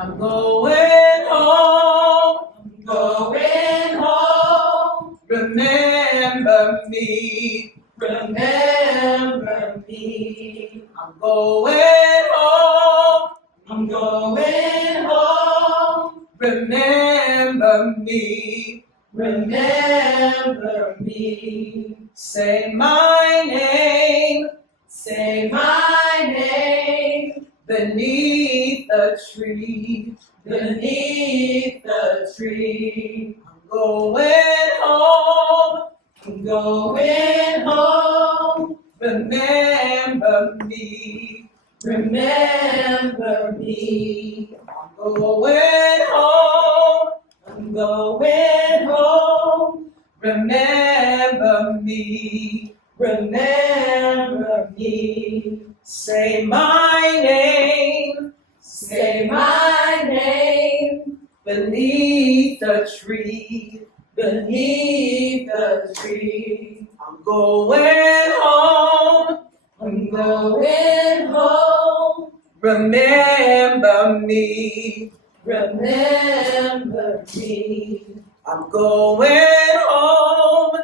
I'm going home. I'm going home. Remember me. Remember me. I'm going home. I'm going home. Remember me. Remember me. Say my name. Say my name. Beneath the tree. Beneath the tree. I'm going home. I'm going home. Remember me. Remember me. I'm going home. I'm going home. Remember me. Remember me. Say my name. Say my name. Beneath the tree. Beneath the tree. I'm going home. I'm going home. Remember me. Remember me. I'm going home.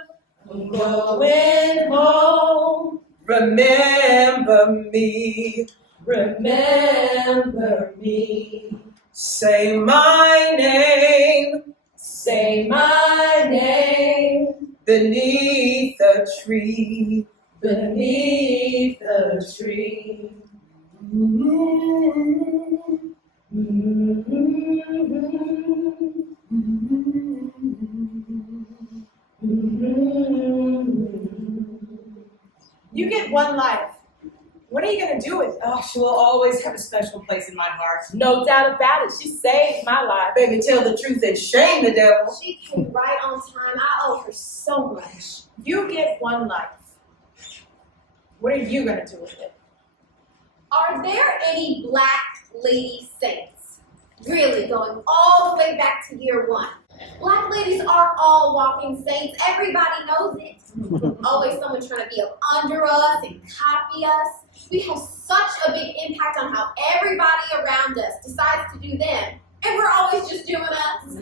I'm going home. Remember me. Remember me. Say my name. Say my name. Beneath the tree. Beneath the tree. You get one life. What are you going to do with it? Oh, she will always have a special place in my heart. No doubt about it. She saved my life. Baby, tell the truth and shame the devil. She came right on time. I owe her so much. You get one life. What are you going to do with it? Are there any black lady saints? Really, going all the way back to year one. Black ladies are all walking saints. Everybody knows it. Always someone trying to be up under us and copy us. We have such a big impact on how everybody around us decides to do them. And we're always just doing us.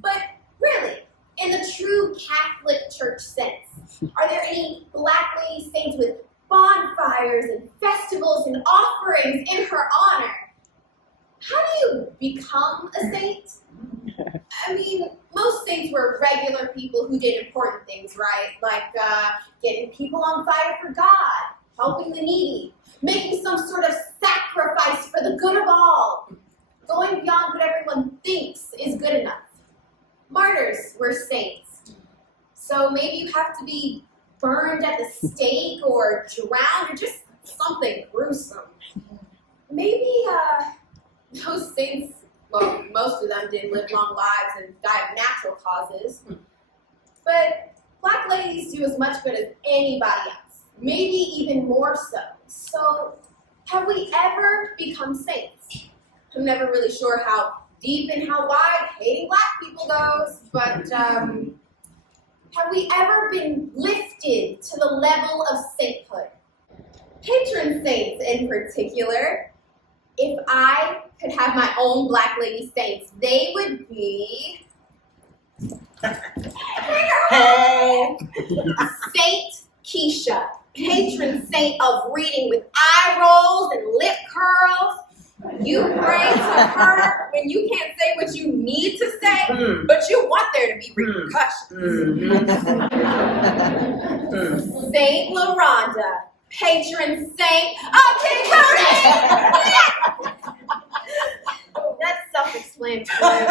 But really, in the true Catholic Church sense, are there any black lady saints with bonfires and festivals and offerings in her honor? How do you become a saint? I mean, most saints were regular people who did important things, right? Like getting people on fire for God, helping the needy, making some sort of sacrifice for the good of all, going beyond what everyone thinks is good enough. Martyrs were saints. So maybe you have to be burned at the stake or drowned or just something gruesome. Maybe those saints, well, most of them didn't live long lives and die of natural causes. But black ladies do as much good as anybody else, maybe even more so. So have we ever become saints? I'm never really sure how deep and how wide hating black people goes, but have we ever been lifted to the level of sainthood? Patron saints in particular. If I could have my own black lady saints, they would be Hey. Saint Keisha, patron saint of reading with eye rolls and lip curls. You pray to her when you can't say what you need to say, but you want there to be repercussions. Saint LaRonda, patron saint of King Cody. That's self-explanatory.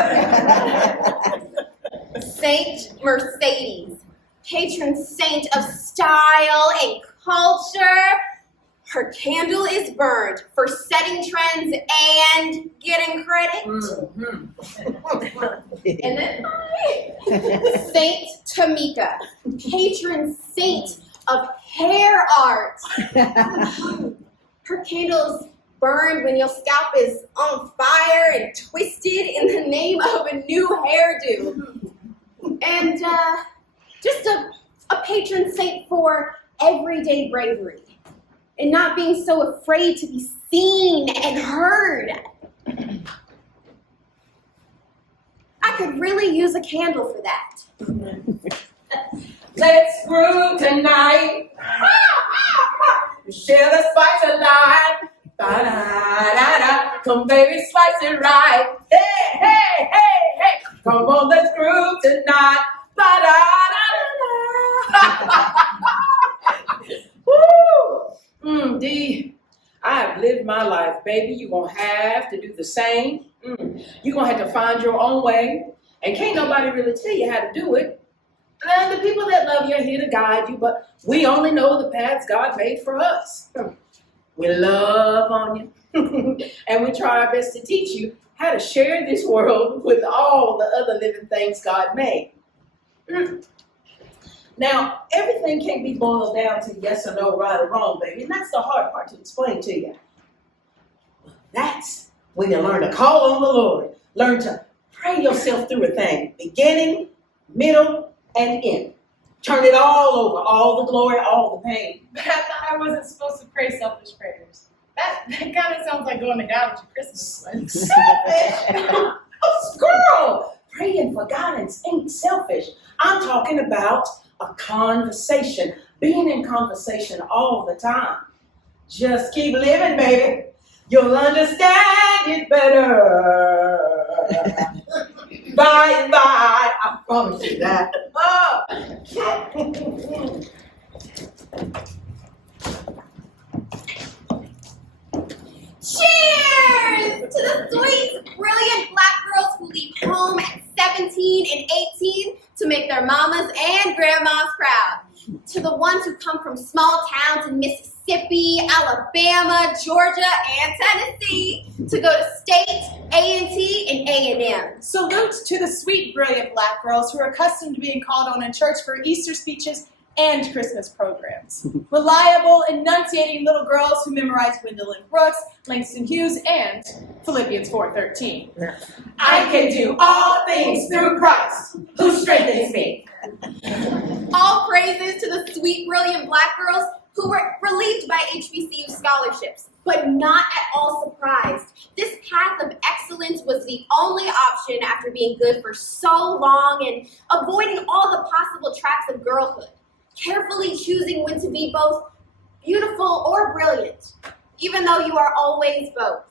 Saint Mercedes, patron saint of style and culture. Her candle is burned for setting trends and getting credit. And then Saint Tamika, patron saint of hair art. Her candle's burned when your scalp is on fire and twisted in the name of a new hairdo. And just a patron saint for everyday bravery and not being so afraid to be seen and heard. really use a candle for that. Let's groove tonight. Share the spice of life. Ba-da-da-da. Come baby, spice it right. Hey, hey, hey, hey. Come on, let's groove tonight. Ba-da-da-da. Woo! D, I have lived my life, baby. You're going to have to do the same. You're going to have to find your own way. And can't nobody really tell you how to do it. And the people that love you are here to guide you, but we only know the paths God made for us. We love on you, and we try our best to teach you how to share this world with all the other living things God made. Now, everything can't be boiled down to yes or no, right or wrong, baby, and that's the hard part to explain to you. That's when you learn to call on the Lord. Learn to pray yourself through a thing, beginning, middle, and end. Turn it all over, all the glory, all the pain. But I thought I wasn't supposed to pray selfish prayers. That kind of sounds like going to God with your Christmas list. Selfish? Oh, girl, praying for guidance ain't selfish. I'm talking about a conversation, being in conversation all the time. Just keep living, baby. You'll understand it better. By and by, I promise you that. Oh. Cheers to the sweet, brilliant black girls who leave home at 17 and 18 to make their mamas and grandmas proud. To the ones who come from small towns in Mississippi, Alabama, Georgia, and Tennessee to go to state, A&T, and A&M. Salute to the sweet, brilliant black girls who are accustomed to being called on in church for Easter speeches and Christmas programs. Reliable, enunciating little girls who memorize Gwendolyn Brooks, Langston Hughes, and Philippians 4:13. I can do all things through Christ who strengthens me. All praises to the sweet, brilliant black girls who were relieved by HBCU scholarships, but not at all surprised. This path of excellence was the only option after being good for so long and avoiding all the possible traps of girlhood, carefully choosing when to be both beautiful or brilliant, even though you are always both.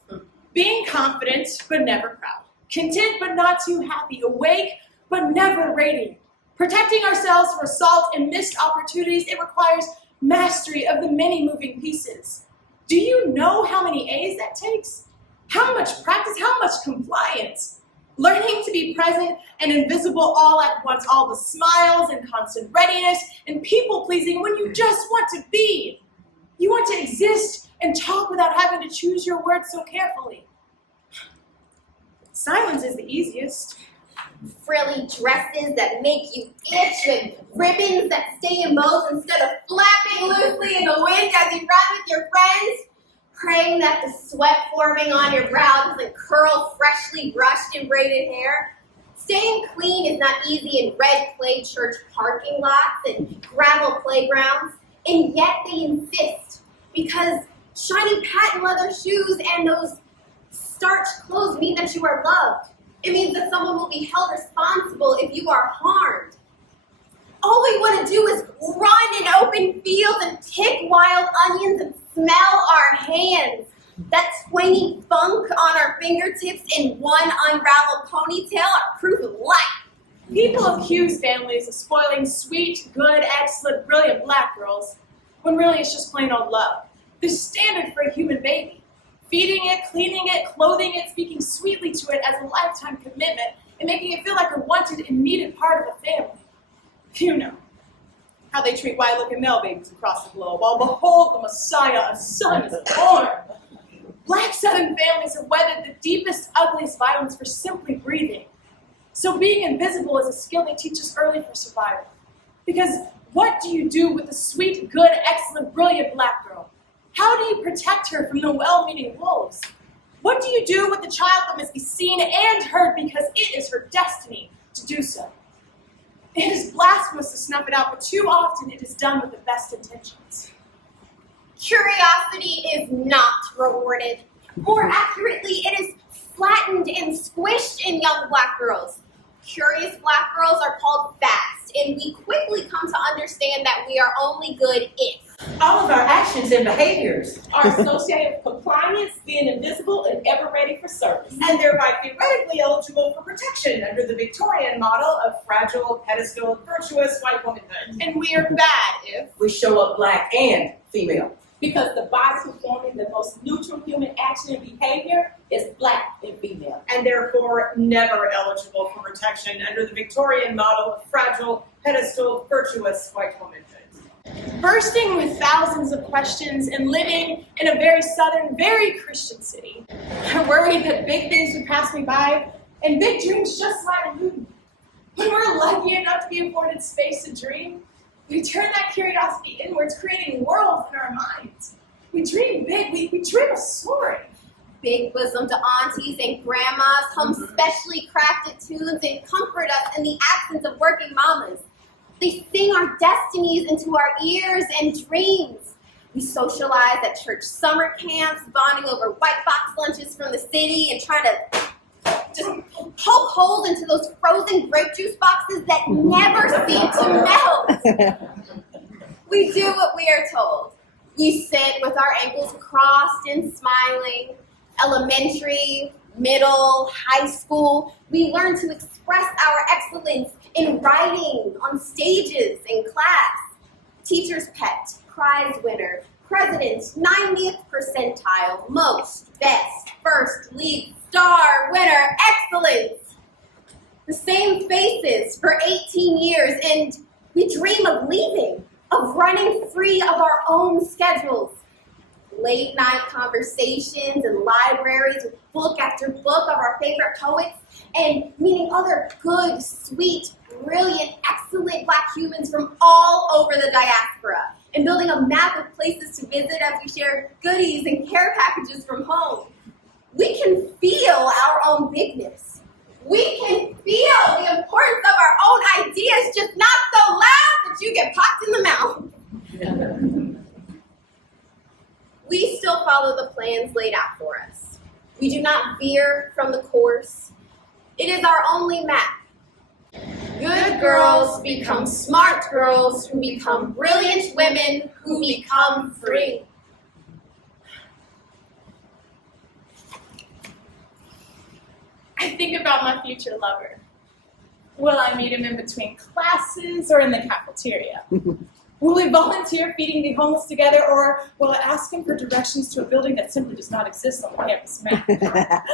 Being confident, but never proud. Content, but not too happy. Awake, but never radiant. Protecting ourselves from assault and missed opportunities, it requires mastery of the many moving pieces. Do you know how many A's that takes? How much practice, how much compliance? Learning to be present and invisible all at once, all the smiles and constant readiness and people-pleasing when you just want to be. You want to exist and talk without having to choose your words so carefully. Silence is the easiest. Frilly dresses that make you itch and ribbons that stay in bows instead of flapping loosely in the wind as you run with your friends. Praying that the sweat forming on your brow doesn't curl freshly brushed and braided hair. Staying clean is not easy in red clay church parking lots and gravel playgrounds, and yet they insist because shiny patent leather shoes and those starched clothes mean that you are loved. It means that someone will be held responsible if you are harmed. All we want to do is run in open fields and pick wild onions and smell our hands. That twangy funk on our fingertips in one unraveled ponytail are proof of life. People accuse families of spoiling sweet, good, excellent, brilliant black girls, when really it's just plain old love. The standard for a human baby. Feeding it, cleaning it, clothing it, speaking sweetly to it as a lifetime commitment, and making it feel like a wanted and needed part of a family. You know how they treat white-looking male babies across the globe. While behold, the Messiah, a son is born. Black Southern families have weathered the deepest, ugliest violence for simply breathing. So being invisible is a skill they teach us early for survival. Because what do you do with the sweet, good, excellent, brilliant black girl? How do you protect her from the well-meaning wolves? What do you do with the child that must be seen and heard because it is her destiny to do so? It is blasphemous to snuff it out, but too often it is done with the best intentions. Curiosity is not rewarded. More accurately, it is flattened and squished in young black girls. curious black girls are called fast, and we quickly come to understand that we are only good if. All of our actions and behaviors are associated with compliance, being invisible, and ever ready for service. And thereby theoretically eligible for protection under the Victorian model of fragile, pedestal, virtuous white womanhood. And we are bad if. we show up black and female. Because the body performing the most neutral human action and behavior is black and female. And therefore never eligible for protection under the Victorian model of fragile, pedestal, virtuous white womanhood. Bursting with thousands of questions and living in a very southern, very Christian city. I worried that big things would pass me by and big dreams just might elude me. When we're lucky enough to be afforded space to dream, we turn that curiosity inwards, creating worlds in our minds. We dream big, we dream of soaring. Big bosomed aunties and grandmas hum specially crafted tunes and comfort us in the absence of working mamas. They sing our destinies into our ears and dreams. We socialize at church summer camps, bonding over white box lunches from the city and trying to just poke holes into those frozen grape juice boxes that never seem to melt. We do what we are told. We sit with our ankles crossed and smiling. Elementary, middle, high school, we learn to express our excellence in writing, on stages, in class. Teacher's pet, prize winner, president, 90th percentile, most, best, first, lead, star, winner, excellence. The same faces for 18 years, and we dream of leaving, of running free of our own schedules. Late night conversations in libraries with book after book of our favorite poets, and meeting other good, sweet, brilliant, excellent black humans from all over the diaspora, and building a map of places to visit as we share goodies and care packages from home. We can feel our own bigness. We can feel the importance of our own ideas, just not so loud that you get popped in the mouth. We still follow the plans laid out for us. We do not veer from the course. It is our only map. Good girls become smart girls who become brilliant women who become free. I think about my future lover. Will I meet him in between classes or in the cafeteria? Will we volunteer feeding the homeless together, or will I ask him for directions to a building that simply does not exist on the campus map?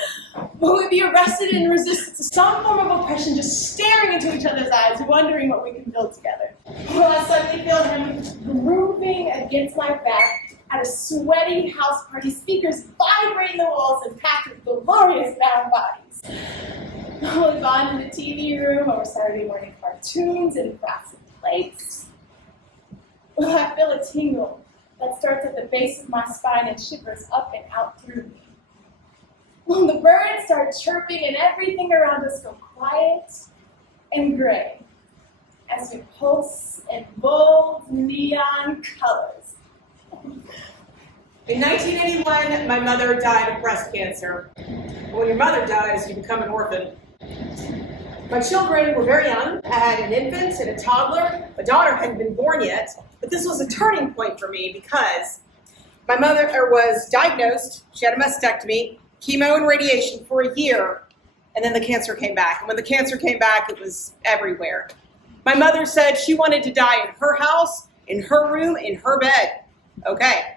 Will we be arrested and resisted to some form of oppression, just staring into each other's eyes, wondering what we can build together? Will I suddenly feel him grooving against my back at a sweaty house party, speakers vibrating the walls and packed with glorious bound bodies? Will we bond in the TV room over Saturday morning cartoons and frosted plates? Will I feel a tingle that starts at the base of my spine and shivers up and out through me? Will the birds start chirping and everything around us go quiet and gray as we pulse in bold neon colors? In 1981, my mother died of breast cancer. When your mother dies, you become an orphan. My children were very young. I had an infant and a toddler. A daughter hadn't been born yet, but this was a turning point for me because my mother was diagnosed. She had a mastectomy, chemo and radiation for a year, and then the cancer came back. And when the cancer came back, it was everywhere. My mother said she wanted to die in her house, in her room, in her bed. Okay.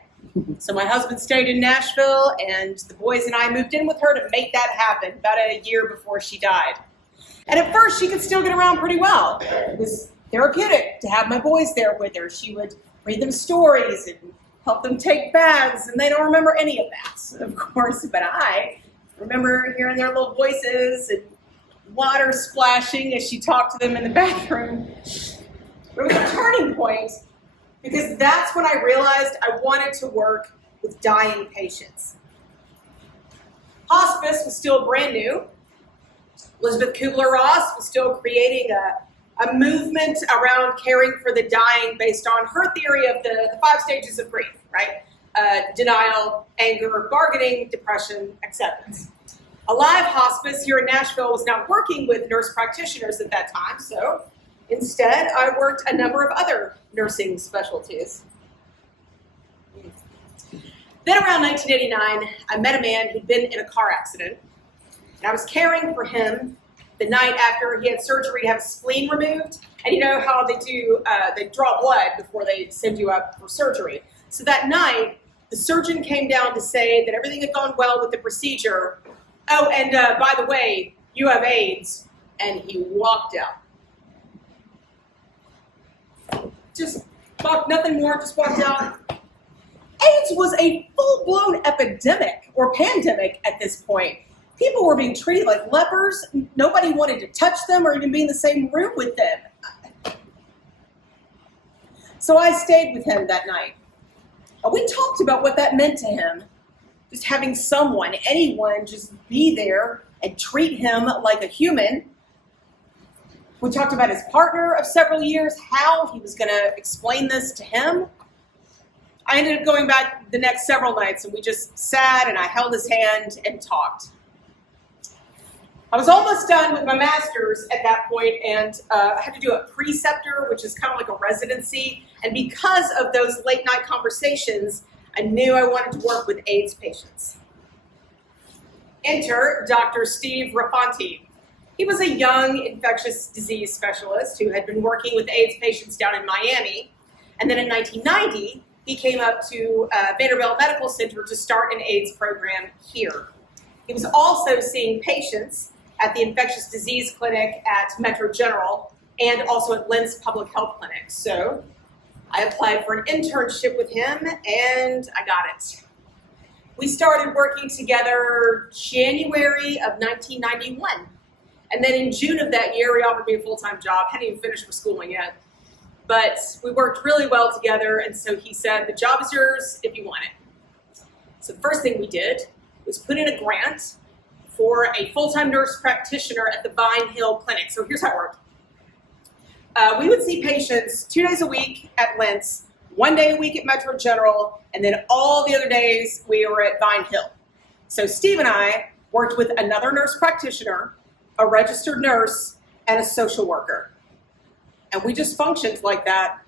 So my husband stayed in Nashville, and the boys and I moved in with her to make that happen about a year before she died. And at first, she could still get around pretty well. It was therapeutic to have my boys there with her. She would read them stories and help them take baths, and they don't remember any of that, of course, but I remember hearing their little voices and water splashing as she talked to them in the bathroom. It was a turning point because that's when I realized I wanted to work with dying patients. Hospice was still brand new. Elizabeth Kubler-Ross was still creating a movement around caring for the dying based on her theory of the 5 stages of grief, right? Denial, anger, bargaining, depression, acceptance. Alive Hospice here in Nashville was not working with nurse practitioners at that time, so instead I worked a number of other nursing specialties. Then around 1989, I met a man who'd been in a car accident, and I was caring for him the night after he had surgery to have his spleen removed. And you know how they draw blood before they send you up for surgery. So that night, the surgeon came down to say that everything had gone well with the procedure. Oh, and by the way, you have AIDS. And he walked out. Just nothing more, just walked out. AIDS was a full-blown epidemic or pandemic at this point. People were being treated like lepers. Nobody wanted to touch them or even be in the same room with them. So I stayed with him that night. We talked about what that meant to him. Just having someone, anyone, just be there and treat him like a human. We talked about his partner of several years, how he was going to explain this to him. I ended up going back the next several nights, and we just sat and I held his hand and talked. I was almost done with my master's at that point, and I had to do a preceptor, which is kind of like a residency. And because of those late night conversations, I knew I wanted to work with AIDS patients. Enter Dr. Steve Raffanti. He was a young infectious disease specialist who had been working with AIDS patients down in Miami. And then in 1990, he came up to Vanderbilt Medical Center to start an AIDS program here. He was also seeing patients at the infectious disease clinic at Metro General and also at Lynn's Public Health Clinic. So I applied for an internship with him and I got it. We started working together January of 1991. And then in June of that year, he offered me a full-time job. Hadn't even finished for schooling yet. But we worked really well together, and so he said, the job is yours if you want it. So the first thing we did was put in a grant for a full-time nurse practitioner at the Vine Hill Clinic. So here's how it worked. We would see patients 2 days a week at Lynn's, 1 day a week at Metro General, and then all the other days we were at Vine Hill. So Steve and I worked with another nurse practitioner, a registered nurse, and a social worker. And we just functioned like that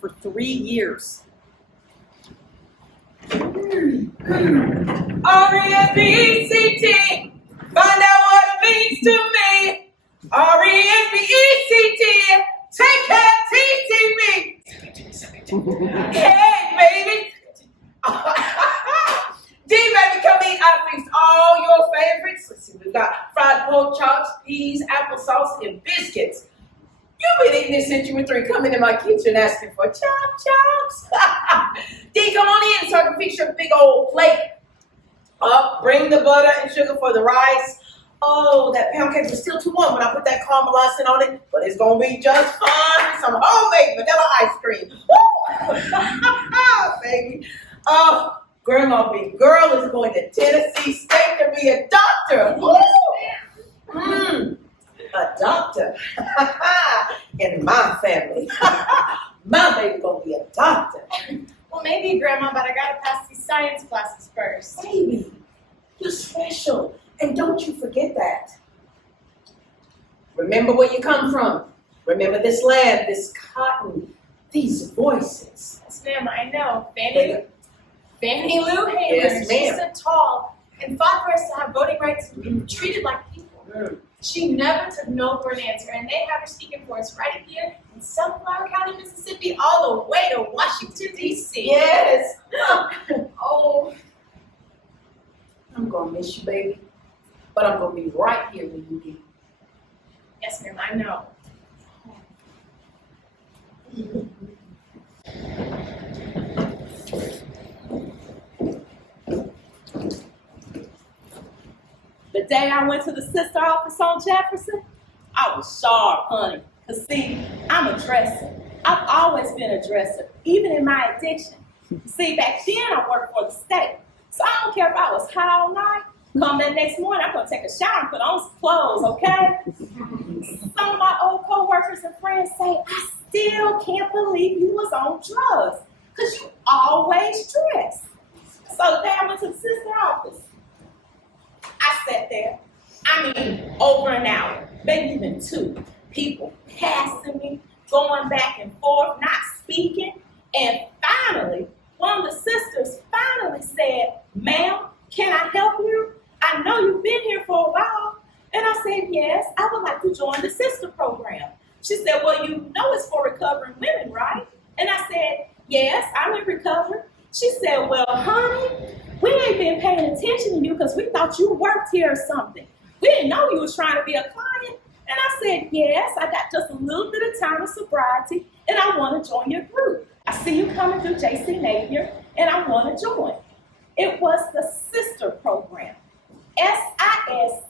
for 3 years. R-E-S-P-E-C-T, find out what it means to me. R-E-S-P-E-C-T, take care, T-T-B. Hey, baby. D-Baby, come eat. I fixed all your favorites. Let's see, we've got fried pork chops, peas, applesauce, and biscuits. You've been eating this since you were 3, coming in my kitchen asking for chops. D, come on in so I can fix your big old plate. Bring the butter and sugar for the rice. Oh, that pound cake was still too warm when I put that caramel icing on it, but it's gonna be just fine with some homemade vanilla ice cream. Woo! Baby. Oh, Grandma Big Girl is going to Tennessee State to be a doctor. Woo! A doctor in my family. My baby gonna be a doctor. Well, maybe, Grandma, but I gotta pass these science classes first. Baby, you're special. And don't you forget that. Remember where you come from. Remember this land, this cotton, these voices. Yes, ma'am, I know. Fannie Lou Hamer, Yes, she ma'am. stood tall and fought for us to have voting rights and be treated like people. She never took no for an answer, and they have her speaking for us right here in Sunflower County, Mississippi, all the way to Washington, D.C. Yes. Oh, I'm gonna miss you, baby. But I'm gonna be right here when you get. yes, ma'am, I know. The day I went to the sister office on Jefferson, I was sharp, honey. Cause see, I'm a dresser. I've always been a dresser, even in my addiction. See, back then I worked for the state. So I don't care if I was high all night. Come that next morning, I'm gonna take a shower and put on some clothes, okay? Some of my old co-workers and friends say, I still can't believe you was on drugs. Cause you always dressed. So the day I went to the sister office, I sat there, over an hour, maybe even 2. People passing me, going back and forth, not speaking. And finally, one of the sisters finally said, "Ma'am, can I help you? I know you've been here for a while." And I said, "Yes, I would like to join the sister program." She said, "Well, you know it's for recovering women, right?" And I said, "Yes, I'm in recovery." She said, "Well, honey, we ain't been paying attention to you because we thought you worked here or something. We didn't know you was trying to be a client." And I said, "Yes, I got just a little bit of time of sobriety and I want to join your group. I see you coming through Destinee here and I want to join." It was the sister program, SISTER.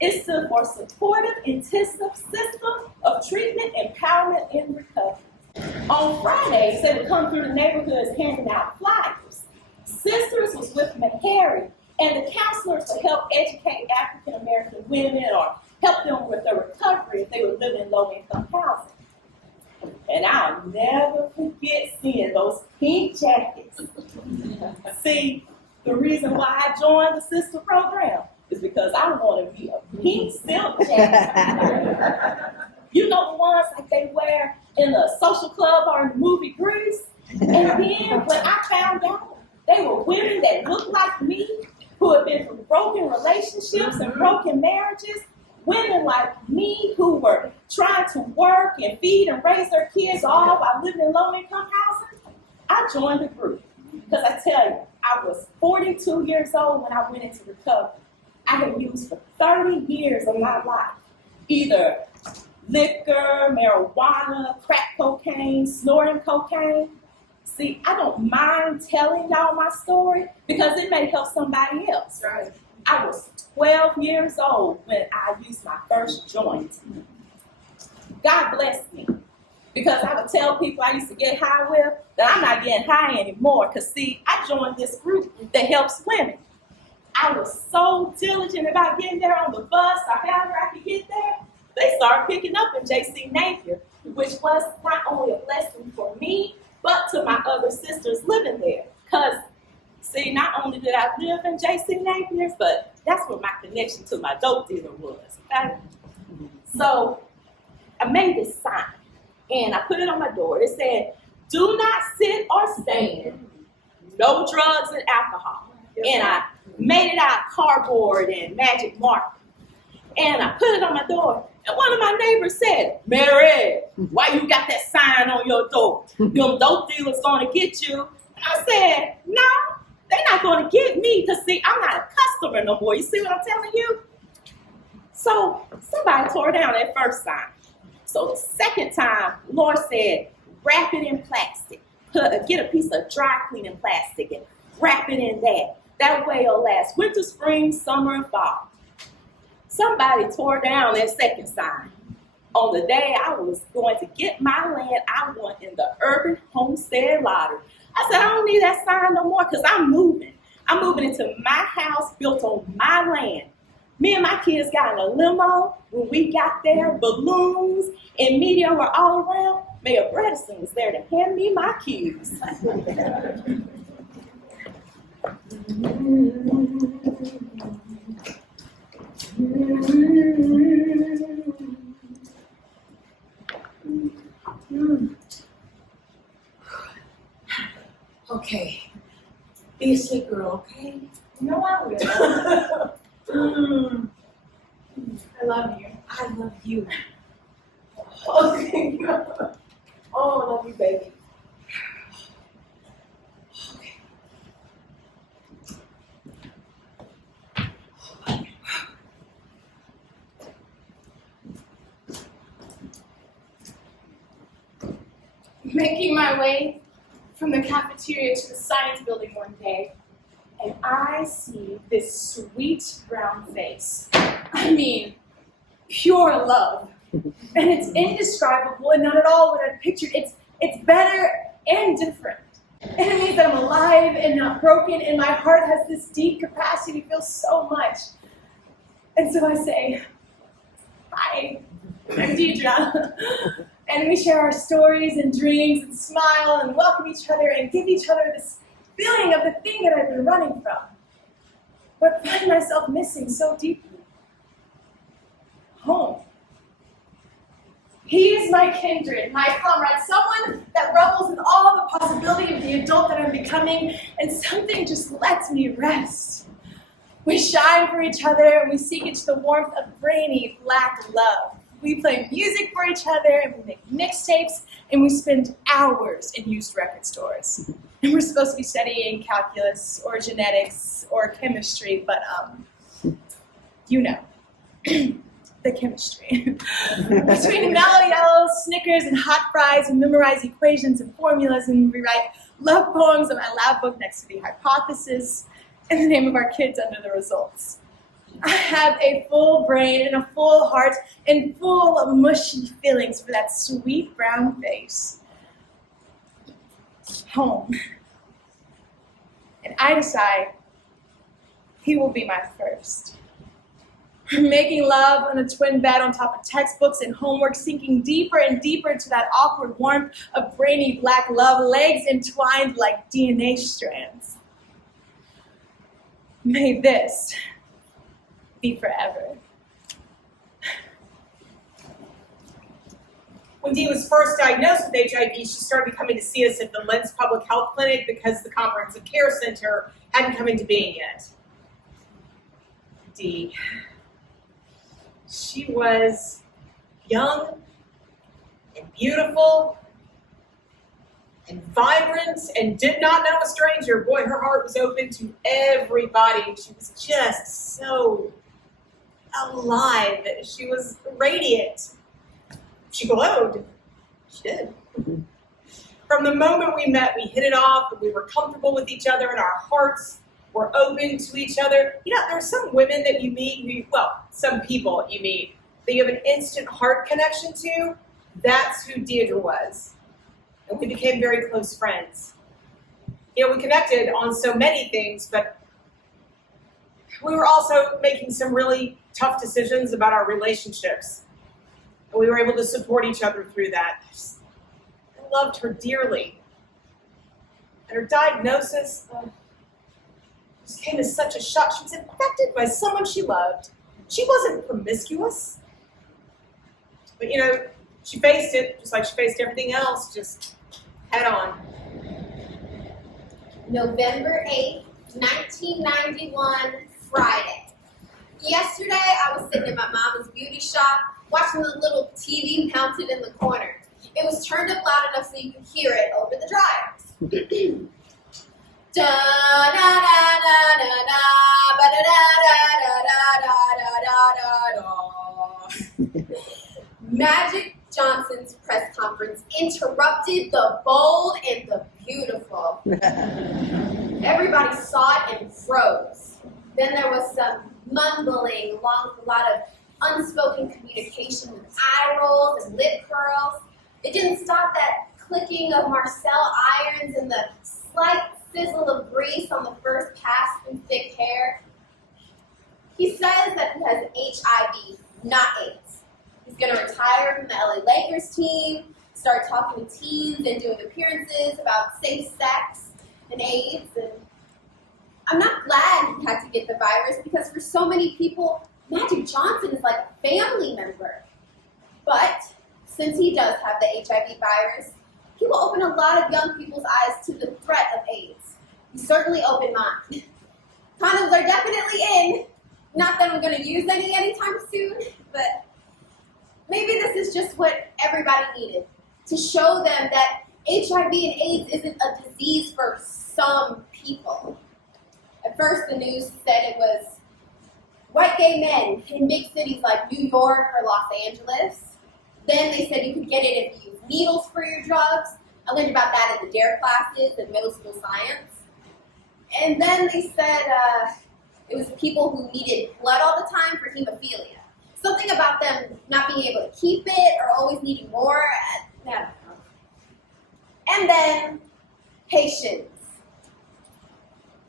It stood for Supportive Intensive System of Treatment Empowerment in Recovery. On Fridays, they would come through the neighborhoods handing out flyers. Sisters was with Harry, and the counselors would help educate African American women or help them with their recovery if they were living in low-income housing. And I'll never forget seeing those pink jackets. See, the reason why I joined the sister program is because I want to be a pink silk jacket. You know the ones like they wear in the social club or in the movie Grease? And then when I found out they were women that looked like me, who had been through broken relationships and broken marriages, women like me who were trying to work and feed and raise their kids all while living in low-income housing, I joined the group. Because I tell you, I was 42 years old when I went into recovery. I had used for 30 years of my life, either liquor, marijuana, crack cocaine, snorting cocaine. See, I don't mind telling y'all my story because it may help somebody else. Right. I was 12 years old when I used my first joint. God blessed me because I would tell people I used to get high with that I'm not getting high anymore because, see, I joined this group that helps women. I was so diligent about getting there on the bus or however I could get there. They started picking up in Destinee, which was not only a blessing for me, but to my other sisters living there. Because, see, not only did I live in Destinee, but that's where my connection to my dope dealer was. Okay? So I made this sign, and I put it on my door. It said, "Do not sit or stand. No drugs and alcohol." And I made it out of cardboard and magic marker. And I put it on my door. And one of my neighbors said, "Mary, why you got that sign on your door? Them dope dealers gonna get you." And I said, "No, they're not gonna get me because, see, I'm not a customer no more. You see what I'm telling you?" So somebody tore down that first sign. So the second time, Lord said, "Wrap it in plastic. Get a piece of dry cleaning plastic and wrap it in that. That way it'll last winter, spring, summer, and fall." Somebody tore down that second sign. On the day I was going to get my land I won in the urban homestead lottery. I said, "I don't need that sign no more because I'm moving. I'm moving into my house built on my land." Me and my kids got in a limo. When we got there, balloons and media were all around. Mayor Bredesen was there to hand me my keys. Okay. Be a sweet girl, okay? No, I will. I love you. I love you. Okay. Oh, I love you, baby. Making my way from the cafeteria to the science building one day, and I see this sweet brown face. I mean, pure love. And it's indescribable and not at all what I pictured. It's better and different. And it means that I'm alive and not broken, and my heart has this deep capacity to feel so much. And so I say, "Hi, I'm Deidre." And we share our stories and dreams and smile and welcome each other and give each other this feeling of the thing that I've been running from. but find myself missing so deeply. Home. He is my kindred, my comrade, someone that revels in all the possibility of the adult that I'm becoming, and something just lets me rest. We shine for each other, and we seek into the warmth of brainy black love. We play music for each other, and we make mixtapes, and we spend hours in used record stores. And we're supposed to be studying calculus, or genetics, or chemistry, but, you know. The chemistry. Between mellow yellows, Snickers, and hot fries, we memorize equations and formulas, and we write love poems in my lab book next to the hypothesis, and the name of our kids under the results. I have a full brain and a full heart and full of mushy feelings for that sweet brown face. Home. And I decide he will be my first. Making love on a twin bed on top of textbooks and homework, sinking deeper and deeper into that awkward warmth of brainy black love, legs entwined like DNA strands. May this be forever. When Dee was first diagnosed with HIV, she started coming to see us at the Lens Public Health Clinic because the Comprehensive Care Center hadn't come into being yet. Dee. She was young and beautiful and vibrant and did not know a stranger. Boy, her heart was open to everybody. She was just so alive. She was radiant. She glowed. She did. From the moment we met, we hit it off, and we were comfortable with each other, and our hearts were open to each other. You know, there are some women that you meet, some people you meet that you have an instant heart connection to. That's who Deidre was. And we became very close friends. You know, we connected on so many things, but we were also making some really tough decisions about our relationships. And we were able to support each other through that. I loved her dearly. And her diagnosis just came as such a shock. She was infected by someone she loved. She wasn't promiscuous. But, you know, she faced it just like she faced everything else, just head on. November 8th, 1991, Friday. Yesterday, I was sitting in my mama's beauty shop watching the little TV mounted in the corner. It was turned up loud enough so you could hear it over the dryers. Da da da da da da ba da da da da da da da da. Magic Johnson's press conference interrupted the bold and the beautiful. Everybody saw it and froze. Then there was some mumbling along with a lot of unspoken communication with eye rolls and lip curls. It didn't stop that clicking of Marcel irons and the slight sizzle of grease on the first pass through thick hair. He says that he has HIV, not AIDS. He's going to retire from the LA Lakers team, start talking to teens and doing appearances about safe sex and AIDS. And I'm not glad he had to get the virus because for so many people, Magic Johnson is like a family member. But since he does have the HIV virus, he will open a lot of young people's eyes to the threat of AIDS. He certainly opened mine. Condoms are definitely in. Not that I'm going to use any anytime soon, but maybe this is just what everybody needed, to show them that HIV and AIDS isn't a disease for some people. At first, the news said it was white gay men in big cities like New York or Los Angeles. Then they said you could get it if you use needles for your drugs. I learned about that in the DARE classes in middle school science. And then they said it was people who needed blood all the time for hemophilia. Something about them not being able to keep it or always needing more. I don't know. And then Haitians.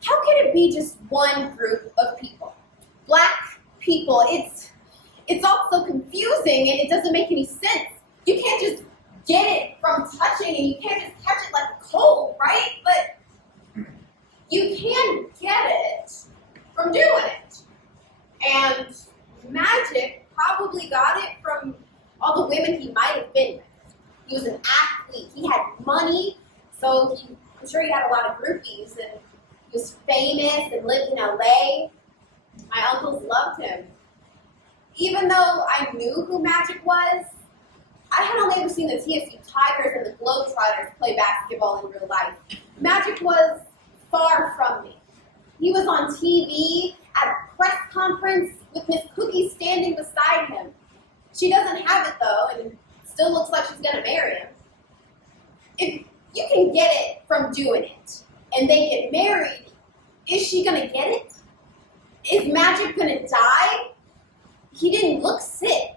How can it be just one group of people? Black people. It's all so confusing and it doesn't make any sense. You can't just get it from touching and you can't just catch it like a cold, right? But you can get it from doing it. And Magic probably got it from all the women he might have been with. He was an athlete. He had money, so I'm sure he had a lot of groupies, and he was famous and lived in LA. My uncles loved him. Even though I knew who Magic was, I had only ever seen the TSU Tigers and the Globetrotters play basketball in real life. Magic was far from me. He was on TV at a press conference with Miss Cookie standing beside him. She doesn't have it though, and still looks like she's gonna marry him. If you can get it from doing it, and they get married, is she gonna get it? Is Magic gonna die? He didn't look sick.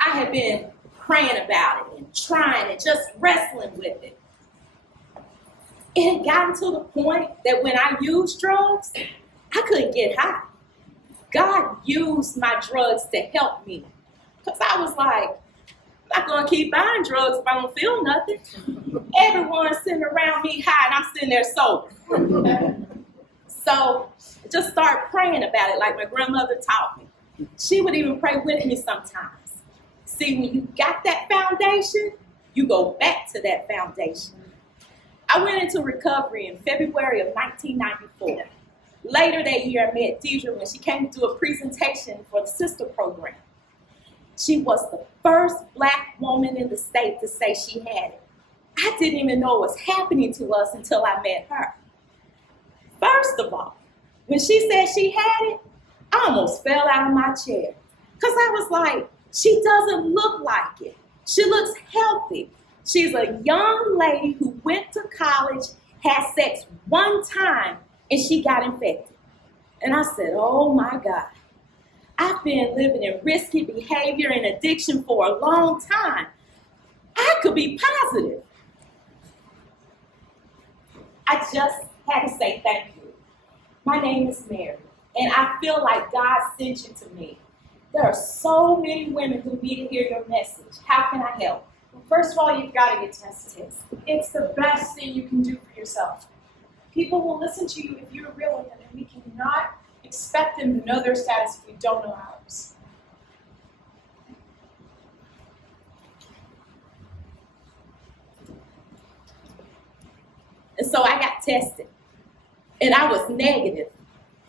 I had been praying about it and trying and just wrestling with it. It had gotten to the point that when I used drugs, I couldn't get high. God used my drugs to help me. Because I was like, I'm not going to keep buying drugs if I don't feel nothing. Everyone's sitting around me high and I'm sitting there sober. So I just started praying about it like my grandmother taught me. She would even pray with me sometimes. See, when you got that foundation, you go back to that foundation. I went into recovery in February of 1994. Later that year, I met Deidre when she came to do a presentation for the sister program. She was the first Black woman in the state to say she had it. I didn't even know what was happening to us until I met her. First of all, when she said she had it, I almost fell out of my chair. Because I was like, she doesn't look like it. She looks healthy. She's a young lady who went to college, had sex one time, and she got infected. And I said, oh my God. I've been living in risky behavior and addiction for a long time. I could be positive. I just had to say thank you. My name is Mary, and I feel like God sent you to me. There are so many women who need to hear your message. How can I help? Well, first of all, you've got to get tested. It's the best thing you can do for yourself. People will listen to you if you're real with them, and we cannot expect them to know their status if we don't know ours. And so I got tested, and I was negative.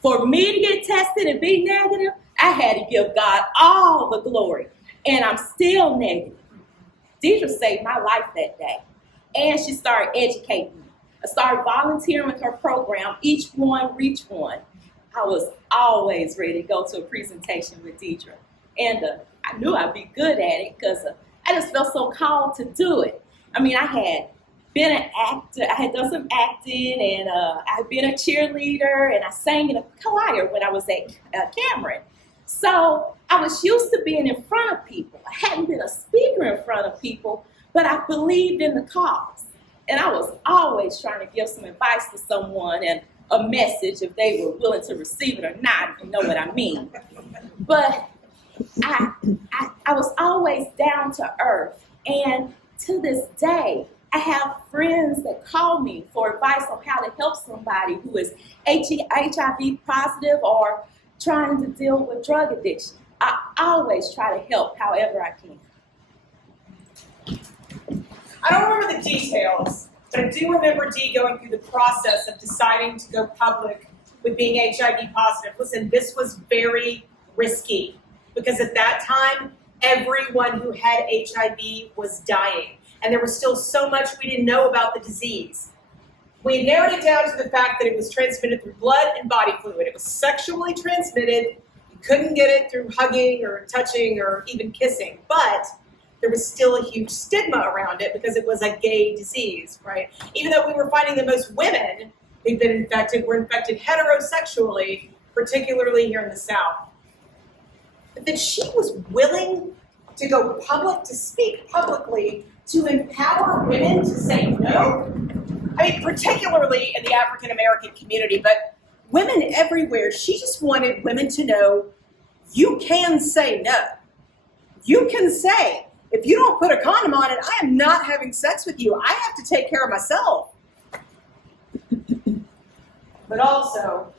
For me to get tested and be negative, I had to give God all the glory, and I'm still negative. Deidre saved my life that day, and she started educating me. I started volunteering with her program, Each One, Reach One. I was always ready to go to a presentation with Deidre, and I knew I'd be good at it because I just felt so called to do it. I mean, I had been an actor, I had done some acting, and I had been a cheerleader, and I sang in a choir when I was at Cameron. So I was used to being in front of people. I hadn't been a speaker in front of people, but I believed in the cause. And I was always trying to give some advice to someone and a message if they were willing to receive it or not, if you know what I mean. But I was always down to earth. And to this day, I have friends that call me for advice on how to help somebody who is HIV positive or trying to deal with drug addiction. I always try to help however I can. I don't remember the details, but I do remember Dee going through the process of deciding to go public with being HIV positive. Listen, this was very risky because at that time, everyone who had HIV was dying, and there was still so much we didn't know about the disease. We narrowed it down to the fact that it was transmitted through blood and body fluid. It was sexually transmitted. You couldn't get it through hugging or touching or even kissing, but there was still a huge stigma around it because it was a gay disease, right? Even though we were finding that most women who'd been infected were infected heterosexually, particularly here in the South. But that she was willing to go public, to speak publicly, to empower women to say no. I mean, particularly in the African American community, but women everywhere, she just wanted women to know you can say no. You can say, if you don't put a condom on it, I am not having sex with you. I have to take care of myself. But also,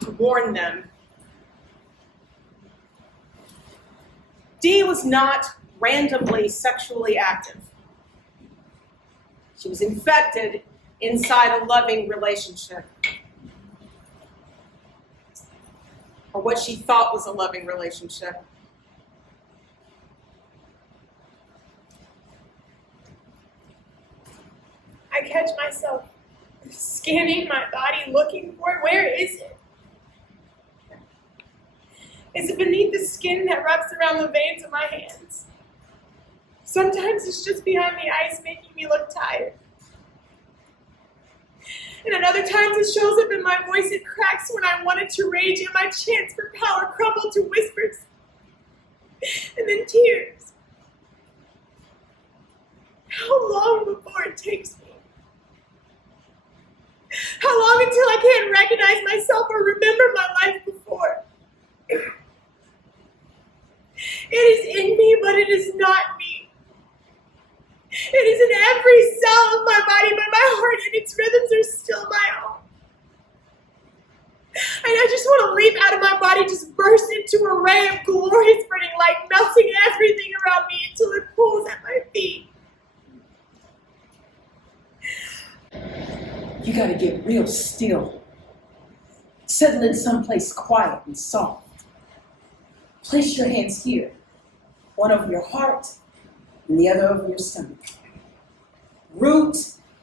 to warn them, Dee was not randomly sexually active. She was infected inside a loving relationship. Or what she thought was a loving relationship. I catch myself scanning my body, looking for it. Where is it? Is it beneath the skin that wraps around the veins of my hands? Sometimes it's just behind the eyes, making me look tired. And at other times it shows up in my voice. It cracks when I wanted to rage, and my chants for power crumble to whispers and then tears. How long before it takes me? How long until I can't recognize myself or remember my life before? It is in me, but it is not me. It is in every cell of my body, but my heart and its rhythms are still my own. And I just want to leap out of my body, just burst into a ray of glorious burning light, melting everything around me until it pulls at my feet. You gotta get real still. Settle in someplace quiet and soft. Place your hands here, one over your heart and the other over your stomach. Root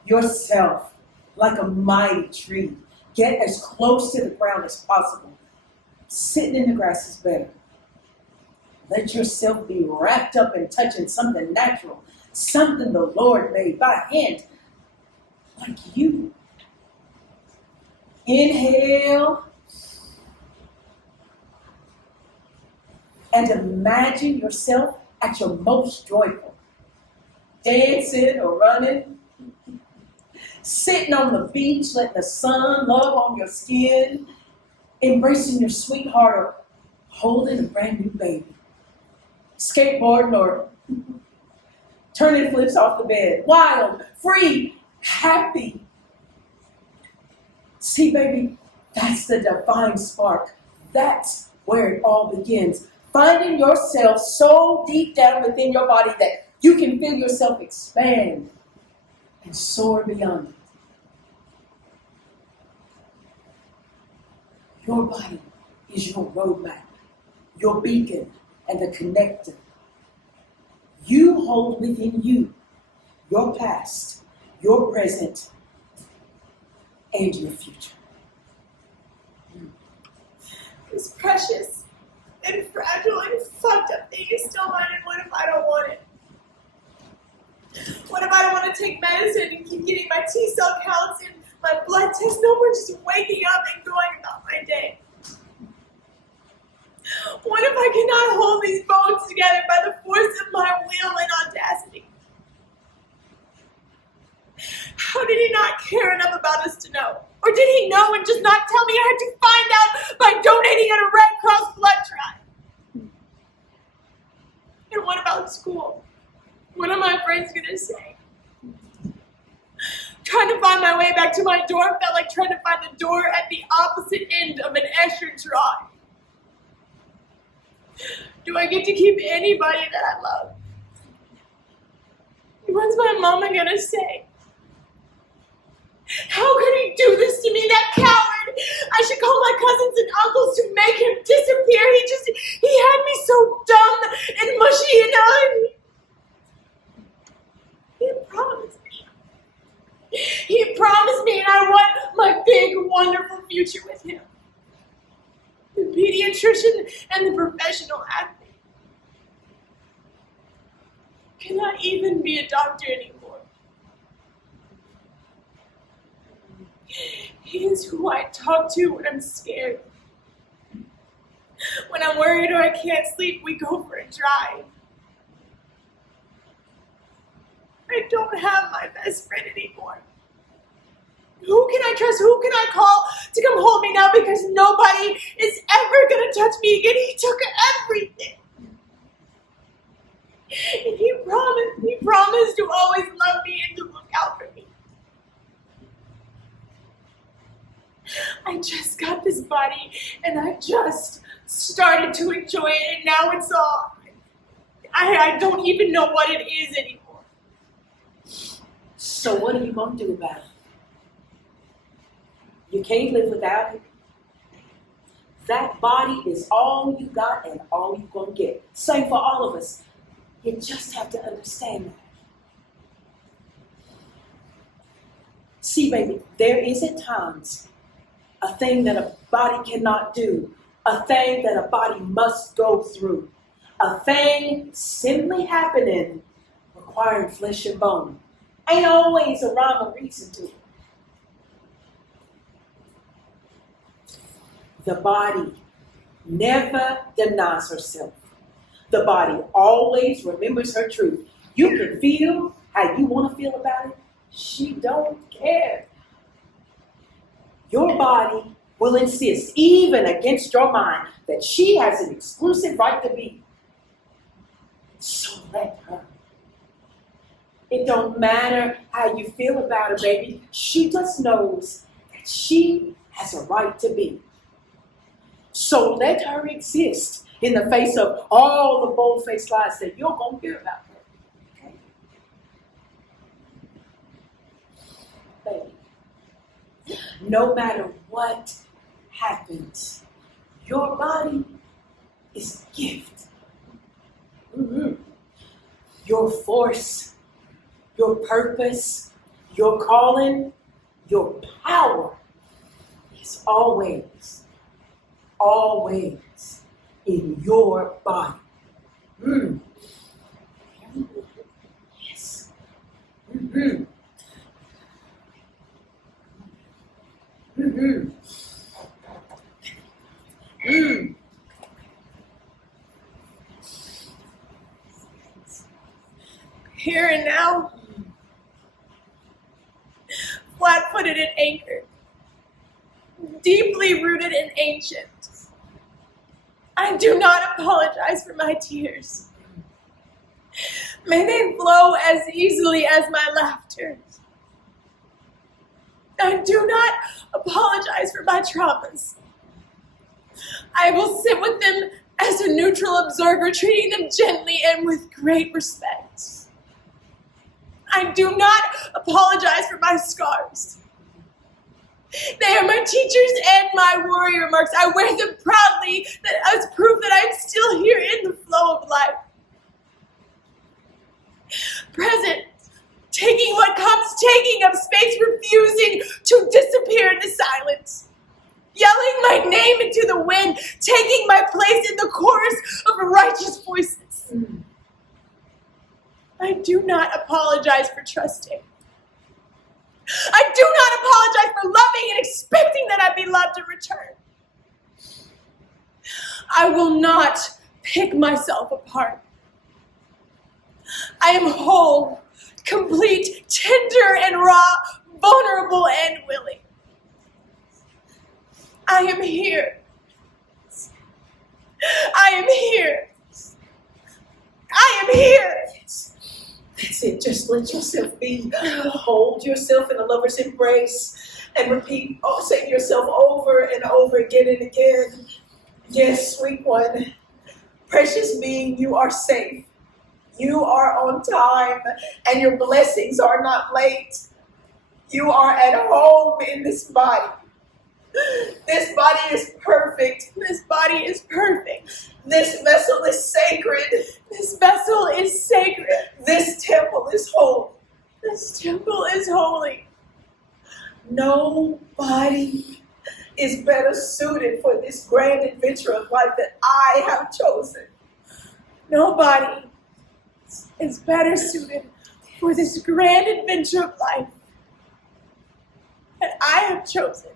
yourself like a mighty tree. Get as close to the ground as possible. Sitting in the grass is better. Let yourself be wrapped up in touching something natural, something the Lord made by hand, like you. Inhale. And imagine yourself at your most joyful. Dancing or running. Sitting on the beach, letting the sun love on your skin. Embracing your sweetheart or holding a brand new baby. Skateboarding or turning flips off the bed. Wild, free, happy. See, baby, that's the divine spark. That's where it all begins. Finding yourself so deep down within your body that you can feel yourself expand and soar beyond it. Your body is your roadmap, your beacon, and the connector. You hold within you your past, your present, and your future. This precious and fragile and fucked up thing is still mine, and what if I don't want it? What if I don't want to take medicine and keep getting my T-cell counts and my blood tests? No more just waking up and going about my day. What if I cannot hold these bones together by the force of my will and audacity? How did he not care enough about us to know? Or did he know and just not tell me? I had to find out by donating at a Red Cross blood drive. And what about school? What are my friends going to say? Trying to find my way back to my dorm felt like trying to find the door at the opposite end of an Escher drive. Do I get to keep anybody that I love? What's my mama going to say? How could he do this to me, that coward? I should call my cousins and uncles to make him disappear. He had me so dumb and mushy and he promised me. He promised me, and I want my big, wonderful future with him. The pediatrician and the professional athlete. Can I even be a doctor anymore? He is who I talk to when I'm scared. When I'm worried or I can't sleep, we go for a drive. I don't have my best friend anymore. Who can I trust? Who can I call to come hold me now? Because nobody is ever going to touch me again. He took everything. And he promised to always love me and to look out for me. I just got this body and I just started to enjoy it, and now it's all, I don't even know what it is anymore. So what are you going to do about it? You can't live without it. That body is all you got and all you're going to get. Same for all of us. You just have to understand that. See, baby, there is at times a thing that a body cannot do, a thing that a body must go through, a thing simply happening, requiring flesh and bone. Ain't always a rhyme or reason to it. The body never denies herself. The body always remembers her truth. You can feel how you want to feel about it. She don't care. Your body will insist, even against your mind, that she has an exclusive right to be. So let her. It don't matter how you feel about her, baby. She just knows that she has a right to be. So let her exist in the face of all the bold-faced lies that you're going to hear about her. Okay? Baby, no matter what happens, your body is a gift. Your force, your purpose, your calling, your power is always in your body. Yes. Here and now, flat-footed and anchored, deeply rooted and ancient. I do not apologize for my tears. May they flow as easily as my laughter. I do not apologize for my traumas. I will sit with them as a neutral observer, treating them gently and with great respect. I do not apologize for my scars. They are my teachers and my warrior marks. I wear them proudly as proof that I'm still here in the flow of life. Present, taking what comes, taking up space, refusing to disappear into silence. Yelling my name into the wind, taking my place in the chorus of righteous voices. I do not apologize for trusting. I do not apologize for loving and expecting that I be loved in return. I will not pick myself apart. I am whole, complete, tender and raw, vulnerable and willing. I am here. I am here. I am here. That's it. Just let yourself be. Hold yourself in a lover's embrace and repeat, say to yourself over and over again and again. Yes, sweet one. Precious being, you are safe. You are on time and your blessings are not late. You are at home in this body. This body is perfect. This body is perfect. This vessel is sacred. This vessel is sacred. This temple is holy. This temple is holy. Nobody is better suited for this grand adventure of life that I have chosen. Nobody is better suited for this grand adventure of life that I have chosen.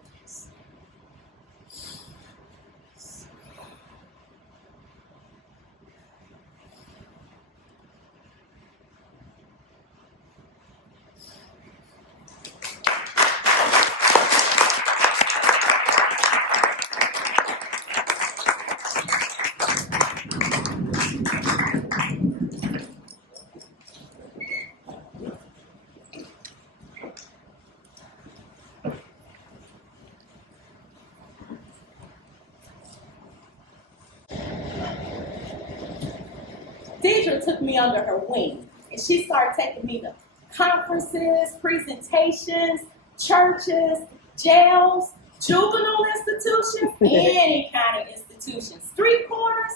Deidre took me under her wing, and she started taking me to conferences, presentations, churches, jails, juvenile institutions, any kind of institution, street corners,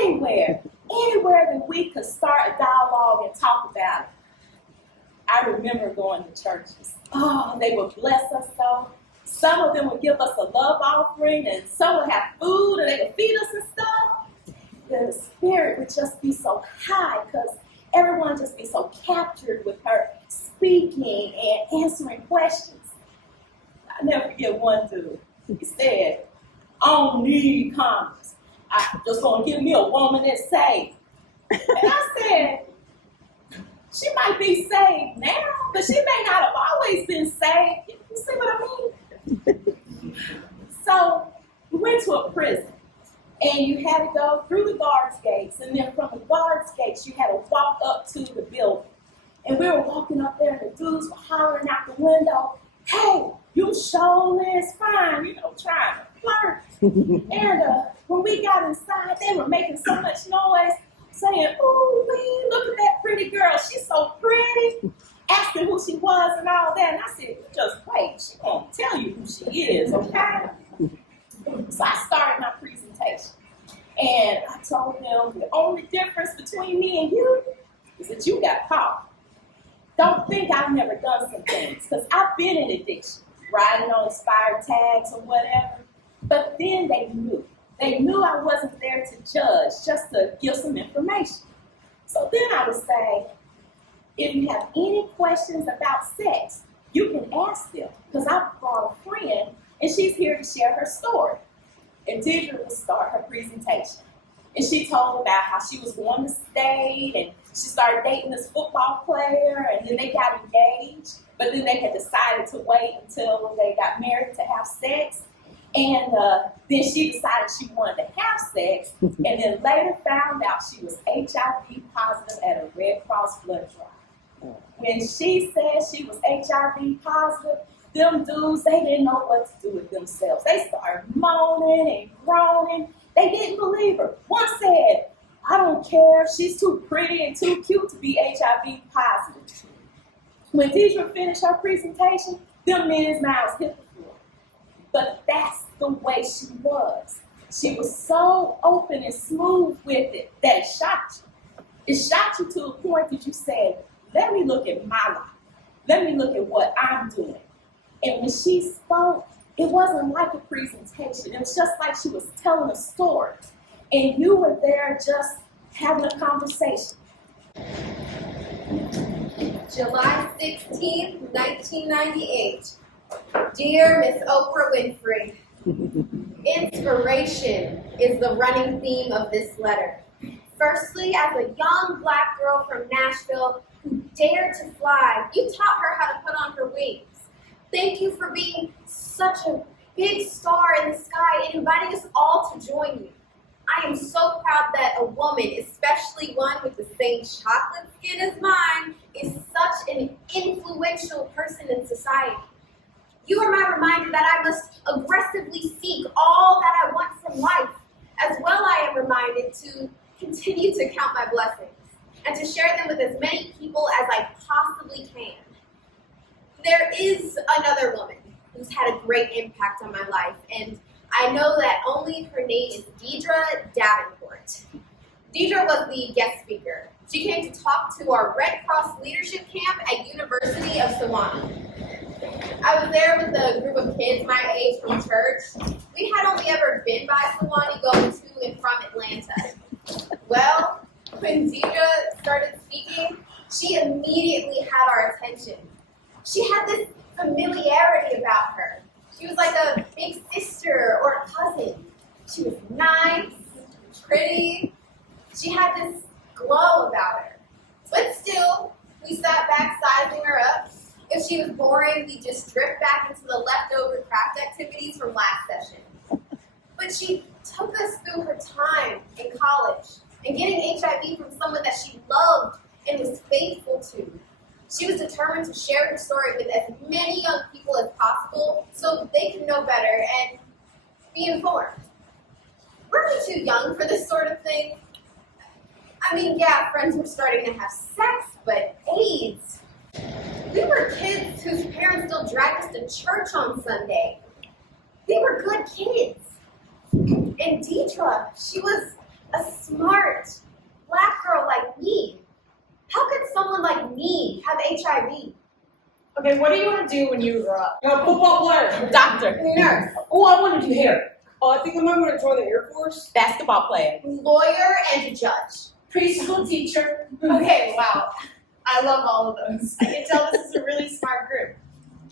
anywhere that we could start a dialogue and talk about it. I remember going to churches. Oh, they would bless us so. Some of them would give us a love offering, and some would have food, and they would feed us and stuff. The spirit would just be so high because everyone would just be so captured with her speaking and answering questions. I never forget one dude. He said, I don't need condoms. I'm just going to give me a woman that's saved. And I said, she might be saved now, but she may not have always been saved. You see what I mean? So we went to a prison, and you had to go through the guards gates, and then from the guards gates, you had to walk up to the building. And we were walking up there, and the dudes were hollering out the window, hey, you sure is fine, trying to flirt. And when we got inside, they were making so much noise, saying, ooh, wee, look at that pretty girl, she's so pretty, asking who she was and all that. And I said, just wait, she won't tell you who she is, okay? So I started my presentation. And I told them the only difference between me and you is that you got caught. Don't think I've never done some things, because I've been in addiction, riding on expired tags or whatever. But then they knew. They knew I wasn't there to judge, just to give some information. So then I would say, if you have any questions about sex, you can ask them, because I brought a friend, and she's here to share her story. And Deidre would start her presentation. And she told about how she was going to state, and she started dating this football player, and then they got engaged, but then they had decided to wait until they got married to have sex. And then she decided she wanted to have sex, and then later found out she was HIV positive at a Red Cross blood drive. When she said she was HIV positive, them dudes, they didn't know what to do with themselves. They started moaning and groaning. They didn't believe her. One said, I don't care, she's too pretty and too cute to be HIV positive. When Deidre finished her presentation, them men's mouths hit the floor. But that's the way she was. She was so open and smooth with it that it shocked you. It shocked you to the point that you said, let me look at my life. Let me look at what I'm doing. And when she spoke, it wasn't like a presentation. It was just like she was telling a story. And you were there just having a conversation. July 16th, 1998. Dear Miss Oprah Winfrey, inspiration is the running theme of this letter. Firstly, as a young Black girl from Nashville who dared to fly, you taught her how to put on her wings. Thank you for being such a big star in the sky and inviting us all to join you. I am so proud that a woman, especially one with the same chocolate skin as mine, is such an influential person in society. You are my reminder that I must aggressively seek all that I want from life. As well, I am reminded to continue to count my blessings and to share them with as many people as I possibly can. There is another woman who's had a great impact on my life, and I know that only her name is Deidre Davenport. Deidre was the guest speaker. She came to talk to our Red Cross leadership camp at University of Savannah. I was there with a group of kids my age from church. We had only ever been by Savannah going to and from Atlanta. Well, when Deidre started speaking, she immediately had our attention. She had this familiarity about her. She was like a big sister or a cousin. She was nice, pretty. She had this glow about her. But still, we sat back sizing her up. If she was boring, we just drift back into the leftover craft activities from last session. But she took us through her time in college and getting HIV from someone that she loved and was faithful to. She was determined to share her story with as many young people as possible so they can know better and be informed. We're we too young for this sort of thing? I mean, yeah, friends were starting to have sex, but AIDS. We were kids whose parents still dragged us to church on Sunday. We were good kids. And Deidre, she was a smart black girl like me. How could someone like me have HIV? Okay, what do you want to do when you grow up? I'm a football player. Doctor, Nurse. Oh, I want to do hair. Oh, I think I might want to join the Air Force. basketball player. Lawyer and a judge. Preschool teacher. Okay, wow. I love all of those. I can tell this is a really smart group.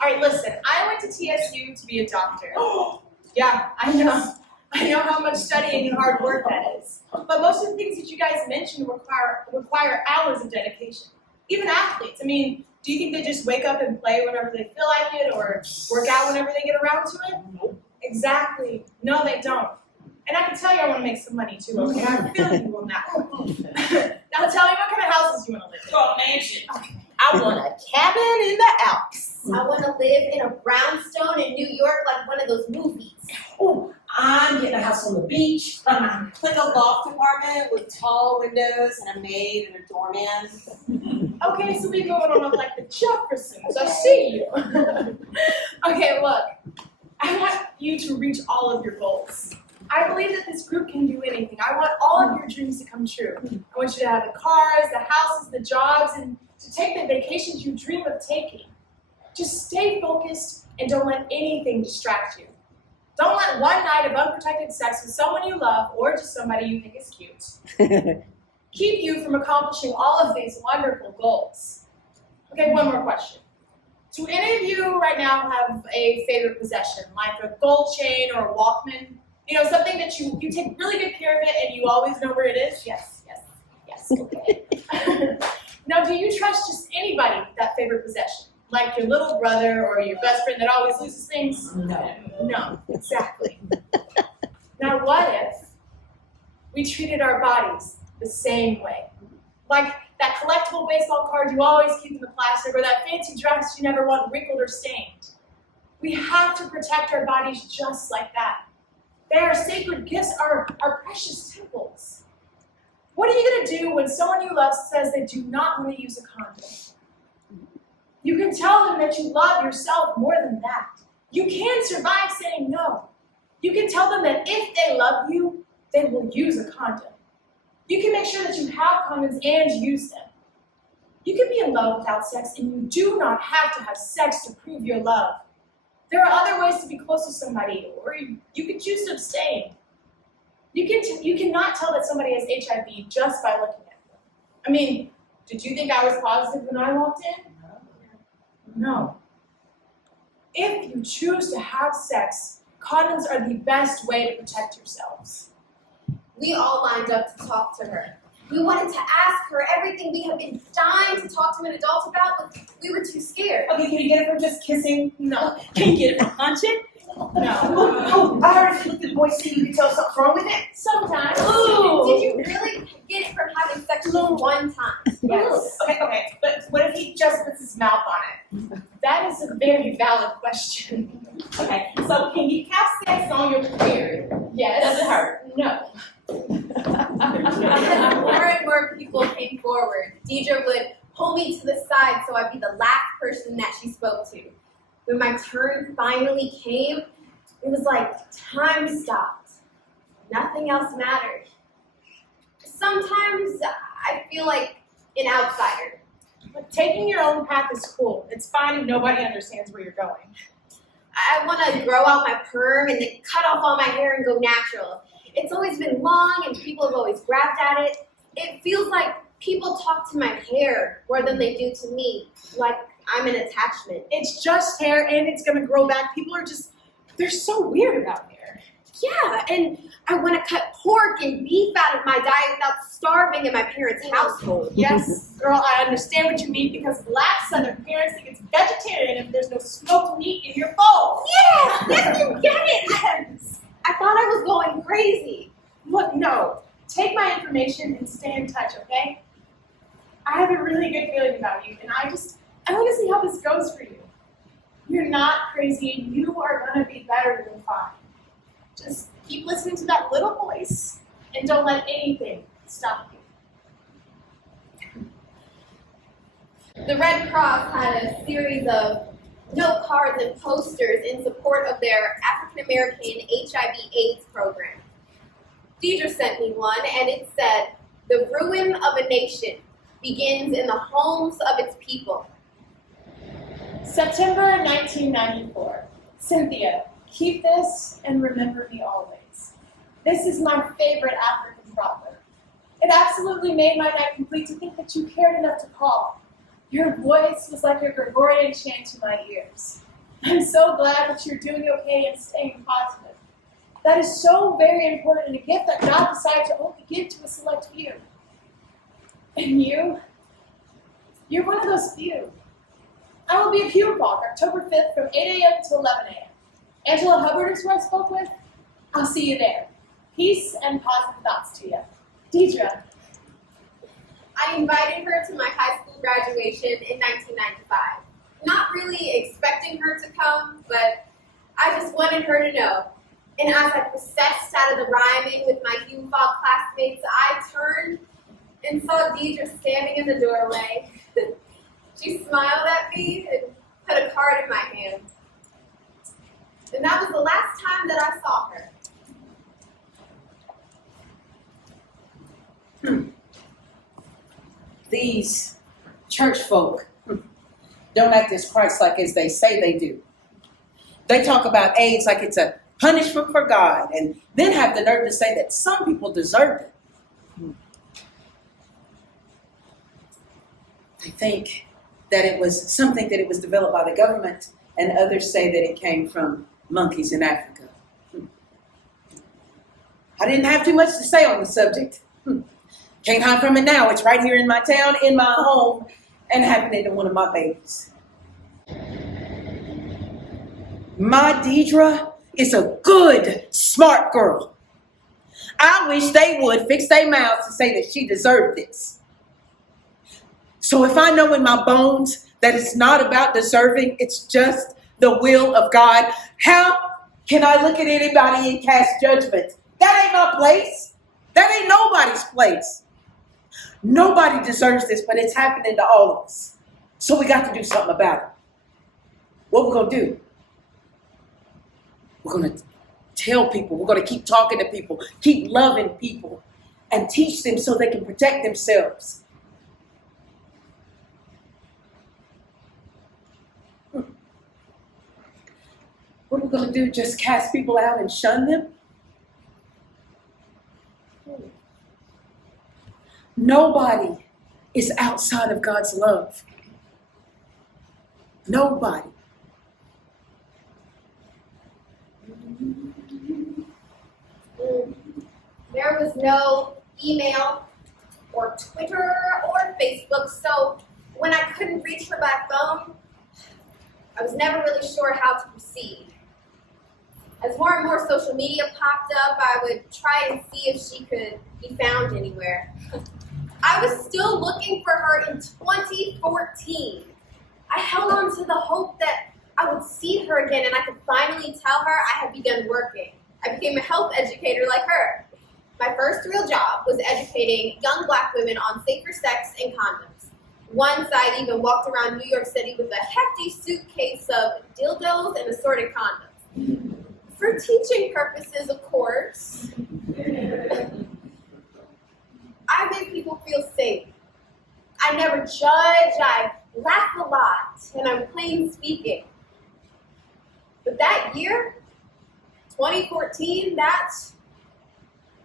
All right, listen, I went to TSU to be a doctor. Yeah, I know. I know how much studying and hard work that is. But most of the things that you guys mentioned require hours of dedication. Even athletes. I mean, do you think they just wake up and play whenever they feel like it or work out whenever they get around to it? Nope. Exactly. No, they don't. And I can tell you I want to make some money too, okay? I feel you on that one. Now tell me what kind of houses you want to live in. Oh, mansion. I want a cabin in the Alps. I want to live in a brownstone in New York like one of those movies. Oh, I'm getting a house on the beach. Like a loft apartment with tall windows and a maid and a doorman. Okay, so we going on up like the Jeffersons. I see you. Okay, look. I want you to reach all of your goals. I believe that this group can do anything. I want all of your dreams to come true. I want you to have the cars, the houses, the jobs, and to take the vacations you dream of taking. Just stay focused and don't let anything distract you. Don't let one night of unprotected sex with someone you love or just somebody you think is cute keep you from accomplishing all of these wonderful goals. Okay, one more question. Do any of you right now have a favorite possession, like a gold chain or a Walkman? You know, something that you take really good care of it and you always know where it is? Yes, okay. Now, do you trust just anybody with that favorite possession? Like your little brother or your best friend that always loses things? No, exactly. Now, what if we treated our bodies the same way? Like that collectible baseball card you always keep in the plastic or that fancy dress you never want wrinkled or stained. We have to protect our bodies just like that. They are sacred gifts, our precious temples. What are you going to do when someone you love says they do not want to use a condom? You can tell them that you love yourself more than that. You can survive saying no. You can tell them that if they love you, they will use a condom. You can make sure that you have condoms and use them. You can be in love without sex, and you do not have to have sex to prove your love. There are other ways to be close to somebody, or you can choose to abstain. You cannot tell that somebody has HIV just by looking at them. I mean, did you think I was positive when I walked in? No. If you choose to have sex, condoms are the best way to protect yourselves. We all lined up to talk to her. We wanted to ask her everything we had been dying to talk to an adult about, but we were too scared. Okay, can you get it from just kissing? No. Can you get it from punching? No. Oh, I heard if you looked at the boy's seat, you could tell something's wrong with it. Sometimes. Did you really get it from having sex just one time? Yes. Okay, but what if he just puts his mouth on it? That is a very valid question. Okay, so can you have sex on your period? Yes. Does it hurt? No. As more and more people came forward, Deidre would pull me to the side so I'd be the last person that she spoke to. When my turn finally came, it was like time stopped. Nothing else mattered. Sometimes I feel like an outsider. But taking your own path is cool. It's fine if nobody understands where you're going. I want to grow out my perm and then cut off all my hair and go natural. It's always been long and people have always grabbed at it. It feels like people talk to my hair more than they do to me, like I'm an attachment. It's just hair and it's gonna grow back. People are just, they're so weird about hair. Yeah, and I want to cut pork and beef out of my diet without starving in my parents' household. Yes, girl, I understand what you mean because black Southern parents think it's vegetarian if there's no smoked meat in your bowl. Yes, you get it. Yes. I thought I was going crazy. Look, no. Take my information and stay in touch, okay? I have a really good feeling about you, and I want to see how this goes for you. You're not crazy, and you are going to be better than fine. Just keep listening to that little voice, and don't let anything stop you. The Red Cross had a series of note cards and posters in support of their African American HIV/AIDS program. Deidre sent me one, and it said, "The ruin of a nation begins in the homes of its people." September 1994. Cynthia, keep this and remember me always. This is my favorite African proverb. It absolutely made my night complete to think that you cared enough to call. Your voice was like a Gregorian chant to my ears. I'm so glad that you're doing okay and staying positive. That is so very important and a gift that God decided to only give to a select few. And you're one of those few. I will be at Hugh Walk, October 5th from 8 a.m. to 11 a.m. Angela Hubbard is who I spoke with. I'll see you there. Peace and positive thoughts to you. Deidre. I invited her to my high school graduation in 1995. Not really expecting her to come, but I just wanted her to know. And as I processed out of the rhyming with my Hume Fall classmates, I turned and saw Deidre standing in the doorway. She smiled at me and put a card in my hand. And that was the last time that I saw her. These church folk don't act as Christ-like as they say they do. They talk about AIDS like it's a punishment for God, and then have the nerve to say that some people deserve it. They think that it was developed by the government, and others say that it came from monkeys in Africa. I didn't have too much to say on the subject. Can't hide from it now. It's right here in my town, in my home, and happening to one of my babies. My Deidre is a good, smart girl. I wish they would fix their mouths to say that she deserved this. So if I know in my bones that it's not about deserving, it's just the will of God, how can I look at anybody and cast judgment? That ain't my place. That ain't nobody's place. Nobody deserves this, but it's happening to all of us. So we got to do something about it. What we're going to do? We're going to tell people. We're going to keep talking to people, keep loving people, and teach them so they can protect themselves. What are we going to do? Just cast people out and shun them? Nobody is outside of God's love. Nobody. There was no email or Twitter or Facebook, so when I couldn't reach her by phone, I was never really sure how to proceed. As more and more social media popped up, I would try and see if she could be found anywhere. I was still looking for her in 2014. I held on to the hope that I would see her again and I could finally tell her I had begun working. I became a health educator like her. My first real job was educating young Black women on safer sex and condoms. Once I even walked around New York City with a hefty suitcase of dildos and assorted condoms. For teaching purposes, of course. I make people feel safe. I never judge, I laugh a lot, and I'm plain speaking. But that year, 2014, that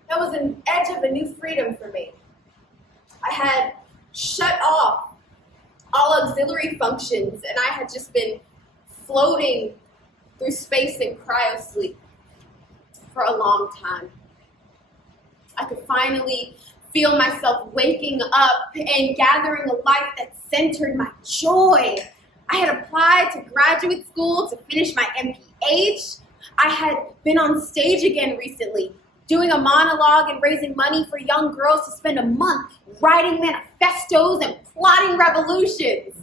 was an edge of a new freedom for me. I had shut off all auxiliary functions, and I had just been floating through space in cryosleep for a long time. I could finally feel myself waking up and gathering a life that centered my joy. I had applied to graduate school to finish my MPH. I had been on stage again recently, doing a monologue and raising money for young girls to spend a month writing manifestos and plotting revolutions.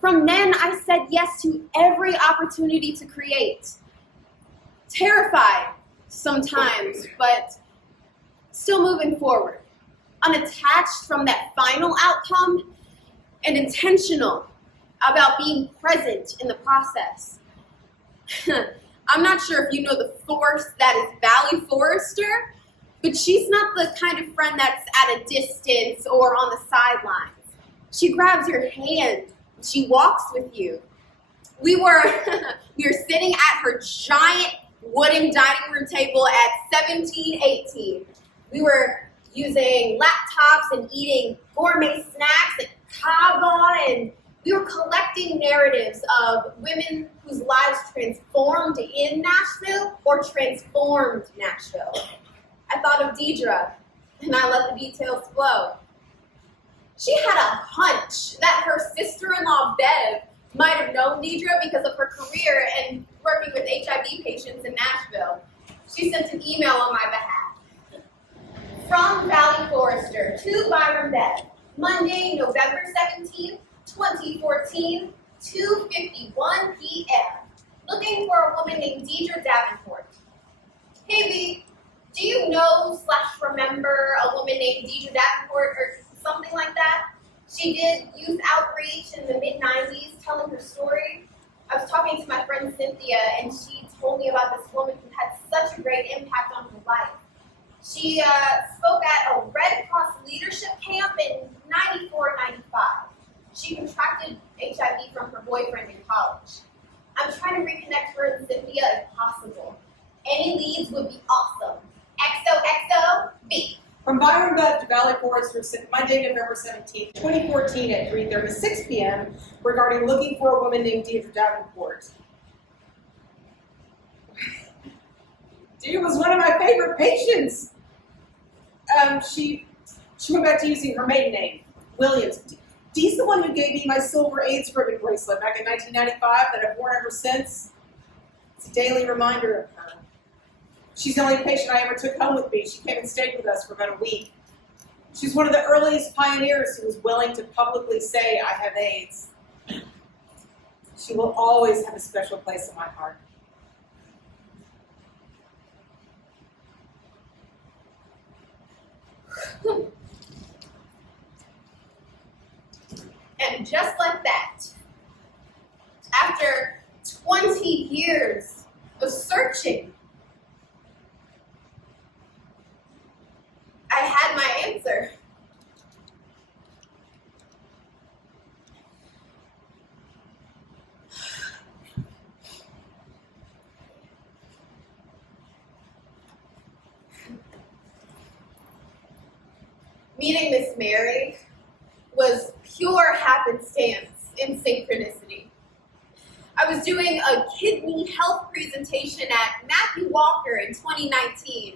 From then, I said yes to every opportunity to create. Terrified sometimes, but still moving forward. Unattached from that final outcome, and intentional about being present in the process. I'm not sure if you know the force that is Valley Forrester, but she's not the kind of friend that's at a distance or on the sidelines. She grabs your hand, she walks with you. We were sitting at her giant wooden dining room table at 1718. We were using laptops and eating gourmet snacks at kava, and we were collecting narratives of women whose lives transformed in Nashville or transformed Nashville. I thought of Deidre, and I let the details flow. She had a hunch that her sister-in-law, Bev, might have known Deidre because of her career and working with HIV patients in Nashville. She sent an email on my behalf. From Valley Forrester to Byron Bev, Monday, November 17th, 2014, 2:51 p.m. Looking for a woman named Deidre Davenport. Hey B, do you know/remember a woman named Deidre Davenport or something like that? She did youth outreach in the mid-90s, telling her story. I was talking to my friend Cynthia, and she told me about this woman who had such a great impact on her life. She spoke at a Red Cross leadership camp in 94, 95. She contracted HIV from her boyfriend in college. I'm trying to reconnect her and Cynthia if possible. Any leads would be awesome. XOXO, B. From Byron Bev to Valley Forrester, Monday, November 17th, 2014 at 3:36 p.m. regarding looking for a woman named Deidre Davenport. Deidre was one of my favorite patients. She went back to using her maiden name, Williams. Dee's the one who gave me my silver AIDS ribbon bracelet back in 1995 that I've worn ever since. It's a daily reminder of her. She's the only patient I ever took home with me. She came and stayed with us for about a week. She's one of the earliest pioneers who was willing to publicly say, I have AIDS. She will always have a special place in my heart. And just like that, after 20 years of searching, I had my answer. Meeting Miss Mary was pure happenstance and synchronicity. I was doing a kidney health presentation at Matthew Walker in 2019.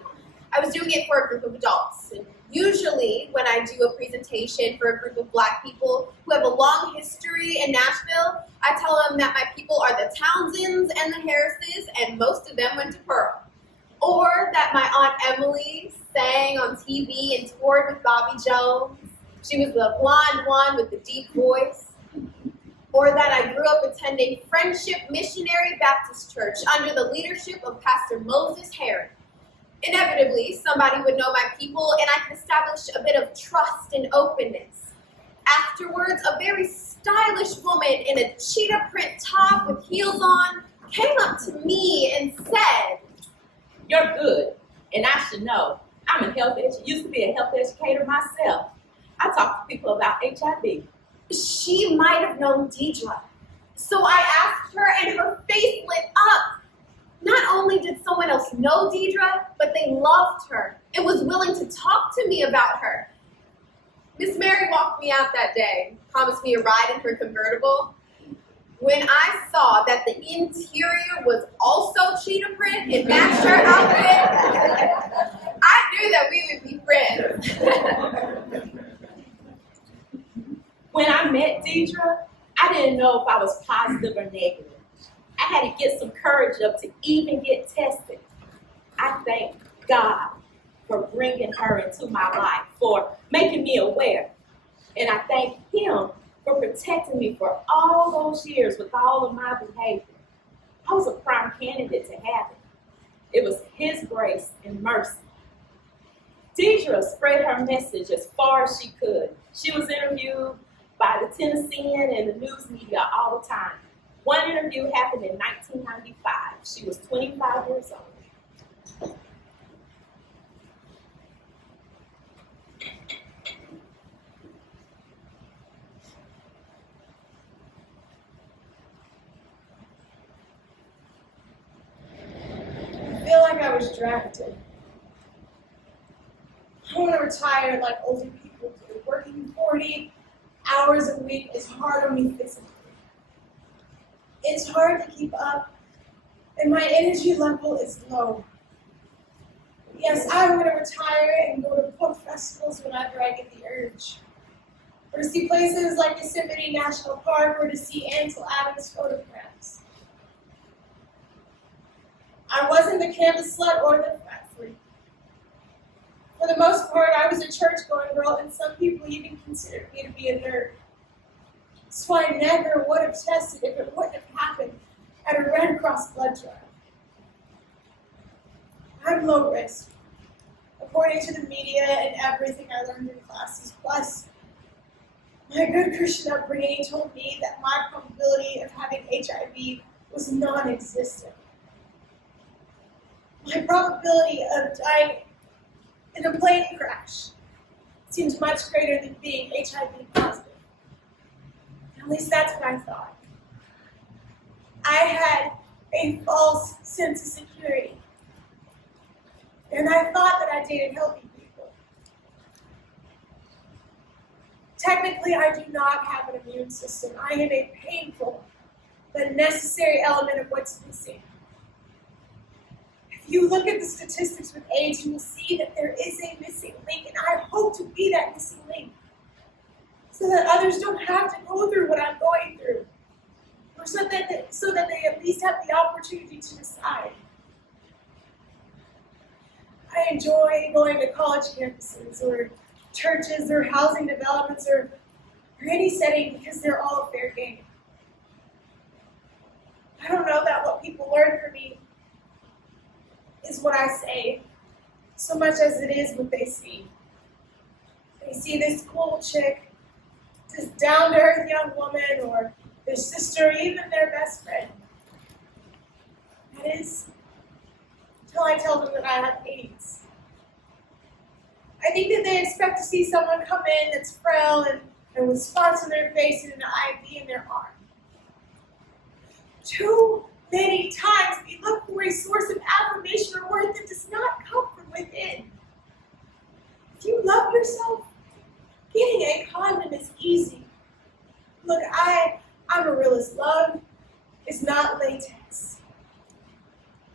I was doing it for a group of adults. And usually when I do a presentation for a group of Black people who have a long history in Nashville, I tell them that my people are the Townsends and the Harrises, and most of them went to Pearl. Or that my Aunt Emily sang on TV and toured with Bobby Jones. She was the blonde one with the deep voice. Or that I grew up attending Friendship Missionary Baptist Church under the leadership of Pastor Moses Herron. Inevitably, somebody would know my people, and I could establish a bit of trust and openness. Afterwards, a very stylish woman in a cheetah print top with heels on came up to me and said, You're good, and I should know. Used to be a health educator myself. I talk to people about HIV. She might have known Deidre. So I asked her, and her face lit up. Not only did someone else know Deidre, but they loved her and was willing to talk to me about her. Miss Mary walked me out that day, promised me a ride in her convertible. When I saw that the interior was also cheetah print and matched her outfit, I knew that we would be friends. When I met Deidre, I didn't know if I was positive or negative. I had to get some courage up to even get tested. I thank God for bringing her into my life, for making me aware. And I thank Him for protecting me for all those years with all of my behavior. I was a prime candidate to have it. It was His grace and mercy. Deidre spread her message as far as she could. She was interviewed by the Tennessean and the news media all the time. One interview happened in 1995. She was 25 years old. I feel like I was drafted. I want to retire like older people do. Working 40 hours a week is hard on me physically. It's hard to keep up, and my energy level is low. Yes, I want to retire and go to book festivals whenever I get the urge. Or to see places like Yosemite National Park, or to see Ansel Adams photographs. I wasn't the campus slut or the fat freak. For the most part, I was a church-going girl, and some people even considered me to be a nerd. So I never would have tested if it wouldn't have happened at a Red Cross blood drive. I'm low risk, according to the media and everything I learned in classes. Plus, my good Christian upbringing told me that my probability of having HIV was non-existent. My probability of dying in a plane crash seemed much greater than being HIV positive. At least that's what I thought. I had a false sense of security. And I thought that I dated healthy people. Technically, I do not have an immune system. I am a painful but necessary element of what's missing. If you look at the statistics with AIDS, you will see that there is a missing link, and I hope to be that missing link, so that others don't have to go through what I'm going through, or so that they at least have the opportunity to decide. I enjoy going to college campuses, or churches, or housing developments, or any setting, because they're all fair game. I don't know that what people learn from me is what I say, so much as it is what they see. They see this cool chick, this down-to-earth young woman, or their sister, or even their best friend. That is, until I tell them that I have AIDS. I think that they expect to see someone come in that's frail and with spots on their face and an IV in their arm. Too many times we look for a source of affirmation or worth that does not come from within. If you love yourself, getting a condom is easy. Look, I'm a realist. Love is not latex.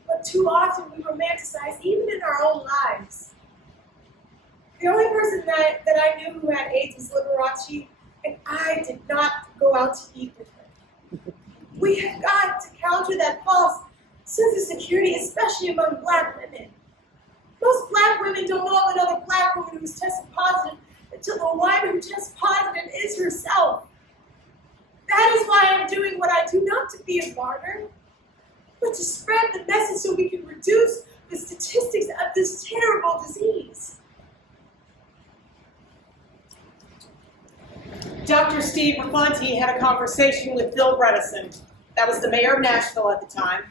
But too often we romanticize, even in our own lives. The only person that I knew who had AIDS was Liberace, and I did not go out to eat with her. We have got to counter that false sense of security, especially among Black women. Most Black women don't know of another Black woman who's tested positive until the one who tests positive is herself. That is why I'm doing what I do, not to be a martyr, but to spread the message so we can reduce the statistics of this terrible disease. Dr. Steve Rafonte had a conversation with Bill Bredesen, that was the mayor of Nashville at the time,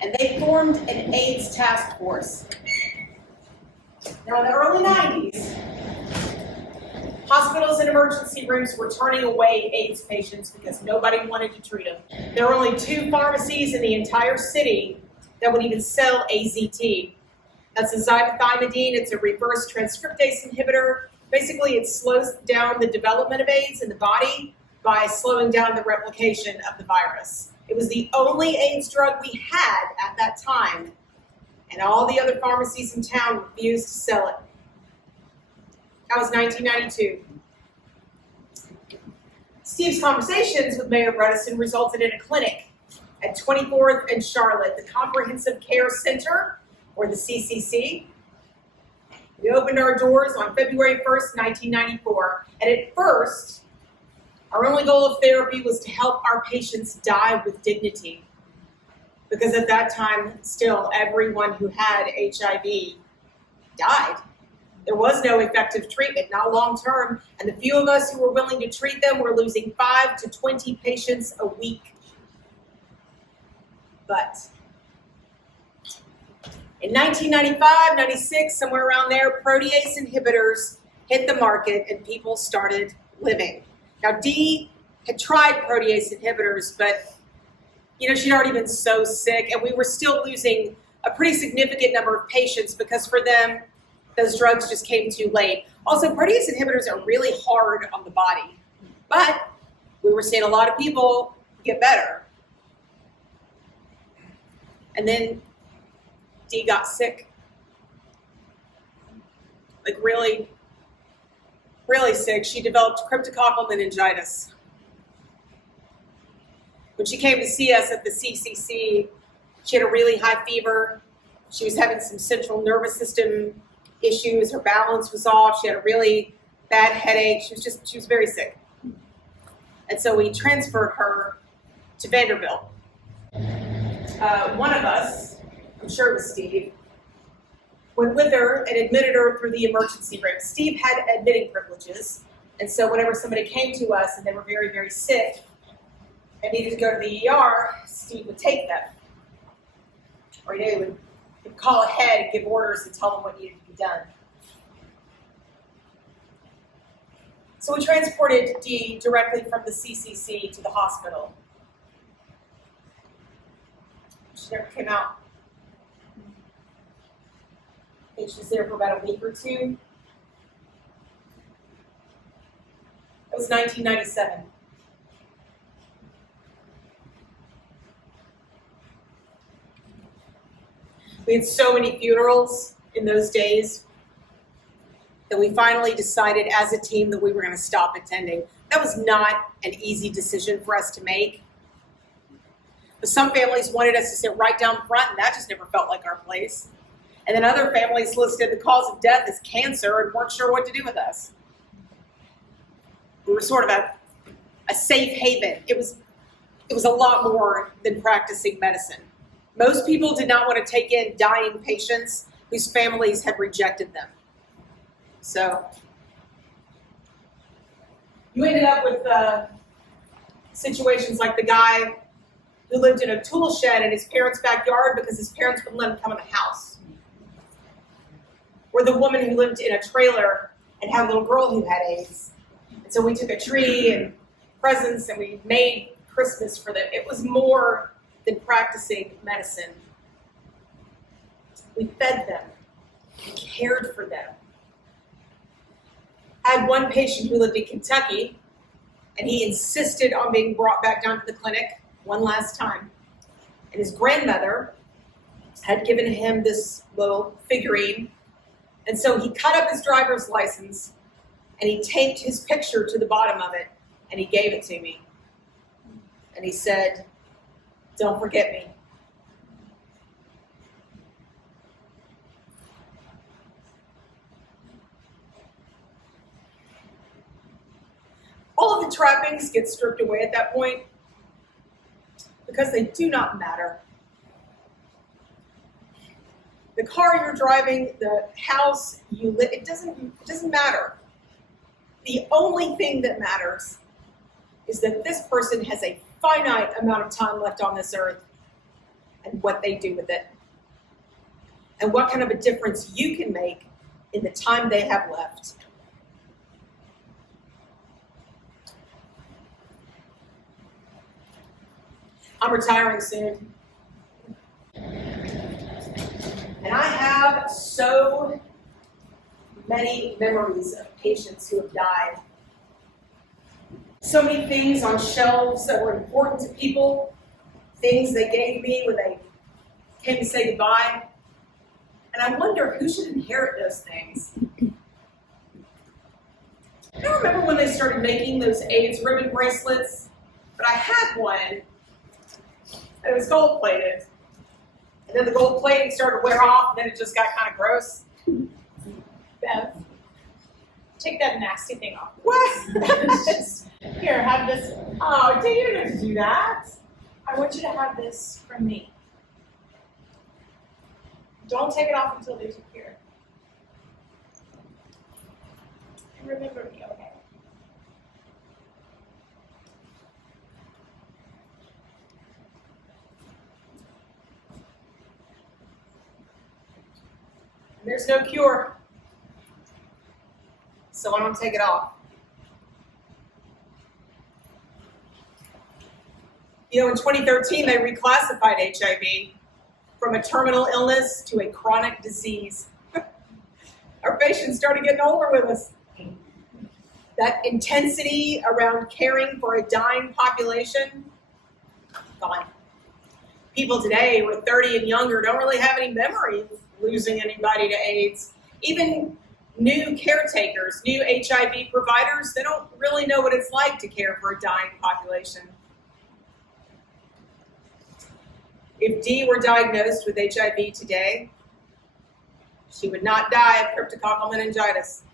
and they formed an AIDS task force. Now, in the early 90s, hospitals and emergency rooms were turning away AIDS patients because nobody wanted to treat them. There were only 2 pharmacies in the entire city that would even sell AZT. That's azithromycin. It's a reverse transcriptase inhibitor. Basically, it slows down the development of AIDS in the body by slowing down the replication of the virus. It was the only AIDS drug we had at that time, and all the other pharmacies in town refused to sell it. That was 1992. Steve's conversations with Mayor Bredesen resulted in a clinic at 24th and Charlotte, the Comprehensive Care Center, or the CCC. We opened our doors on February 1st, 1994, and at first, our only goal of therapy was to help our patients die with dignity. Because at that time, still, everyone who had HIV died. There was no effective treatment, not long term, and the few of us who were willing to treat them were losing 5 to 20 patients a week. But in 1995, 96, somewhere around there, protease inhibitors hit the market and people started living. Now, Dee had tried protease inhibitors, but she'd already been so sick, and we were still losing a pretty significant number of patients because for them, those drugs just came too late. Also, protease inhibitors are really hard on the body, but we were seeing a lot of people get better. And then Dee got sick. Like really, really sick. She developed cryptococcal meningitis. When she came to see us at the CCC, she had a really high fever. She was having some central nervous system issues. Her balance was off. She had a really bad headache. She was very sick. And so we transferred her to Vanderbilt. One of us, I'm sure it was Steve, went with her and admitted her through the emergency room. Steve had admitting privileges. And so whenever somebody came to us and they were very, very sick and needed to go to the ER, Steve would take them. Or he would call ahead and give orders and tell them what needed to be done. So we transported Dee directly from the CCC to the hospital. She never came out. I think she was there for about a week or two. It was 1997. We had so many funerals in those days that we finally decided as a team that we were going to stop attending. That was not an easy decision for us to make. But some families wanted us to sit right down front, and that just never felt like our place. And then other families listed the cause of death as cancer and weren't sure what to do with us. We were sort of a safe haven. It was a lot more than practicing medicine. Most people did not want to take in dying patients whose families had rejected them. So you ended up with situations like the guy who lived in a tool shed in his parents' backyard because his parents wouldn't let him come in the house. Or the woman who lived in a trailer and had a little girl who had AIDS. And so we took a tree and presents and we made Christmas for them. It was more than practicing medicine. We fed them, we cared for them. I had one patient who lived in Kentucky, and he insisted on being brought back down to the clinic one last time. And his grandmother had given him this little figurine, and so he cut up his driver's license, and he taped his picture to the bottom of it, and he gave it to me. And he said, "Don't forget me." All of the trappings get stripped away at that point because they do not matter. The car you're driving, the house you live, it doesn't matter. The only thing that matters is that this person has a finite amount of time left on this earth and what they do with it. And what kind of a difference you can make in the time they have left. I'm retiring soon. And I have so many memories of patients who have died. So many things on shelves that were important to people, things they gave me when they came to say goodbye. And I wonder who should inherit those things. I don't remember when they started making those AIDS ribbon bracelets, but I had one, and it was gold-plated. And then the gold plating started to wear off, and then it just got kind of gross. Bev, take that nasty thing off. What? Here, have this. Oh, Dee, you didn't do that. I want you to have this from me. Don't take it off until they take care. Remember me, okay? There's no cure. So I don't take it off. You know, in 2013, they reclassified HIV from a terminal illness to a chronic disease. Our patients started getting older with us. That intensity around caring for a dying population, gone. People today who are 30 and younger don't really have any memory of losing anybody to AIDS. Even new caretakers, new HIV providers, they don't really know what it's like to care for a dying population. If Dee were diagnosed with HIV today, she would not die of cryptococcal meningitis.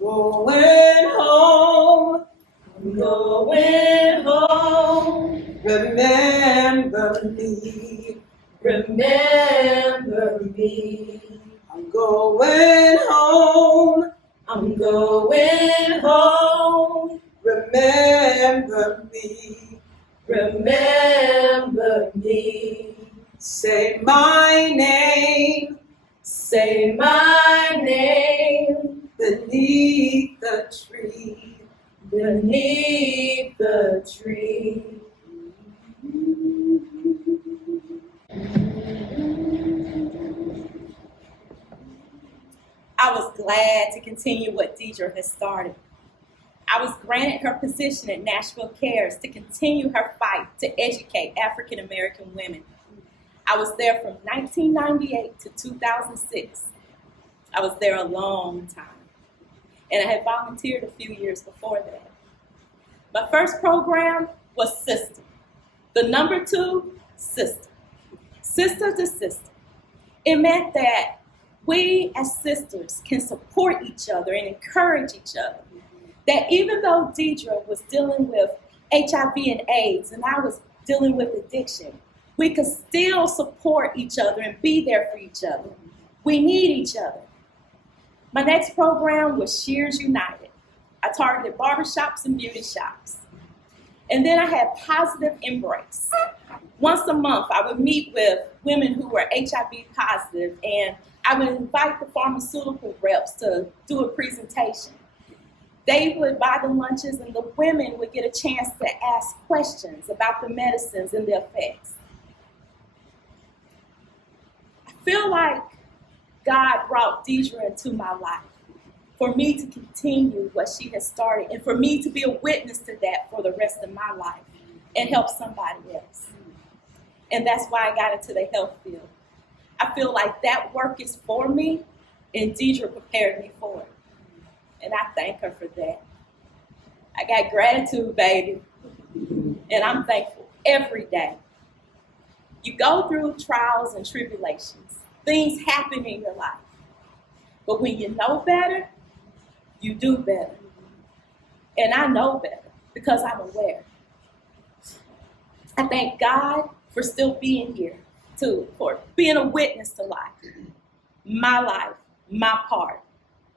Going home, going home, remember me, remember me. I'm going home, I'm going home, remember me, remember me. Say my name, say my name. Beneath the tree, beneath the tree. I was glad to continue what Deidre has started. I was granted her position at Nashville Cares to continue her fight to educate African American women. I was there from 1998 to 2006. I was there a long time. And I had volunteered a few years before that. My first program was Sister. The number 2, Sister. Sister to sister. It meant that we as sisters can support each other and encourage each other. That even though Deidre was dealing with HIV and AIDS and I was dealing with addiction, we could still support each other and be there for each other. We need each other. My next program was Shears United. I targeted barbershops and beauty shops. And then I had Positive Embrace. Once a month, I would meet with women who were HIV positive, and I would invite the pharmaceutical reps to do a presentation. They would buy the lunches, and the women would get a chance to ask questions about the medicines and the effects. I feel like God brought Deidre into my life for me to continue what she has started and for me to be a witness to that for the rest of my life and help somebody else. And that's why I got into the health field. I feel like that work is for me and Deidre prepared me for it. And I thank her for that. I got gratitude, baby, and I'm thankful every day. You go through trials and tribulations. Things happen in your life. But when you know better, you do better. And I know better because I'm aware. I thank God for still being here, too, for being a witness to life. My part.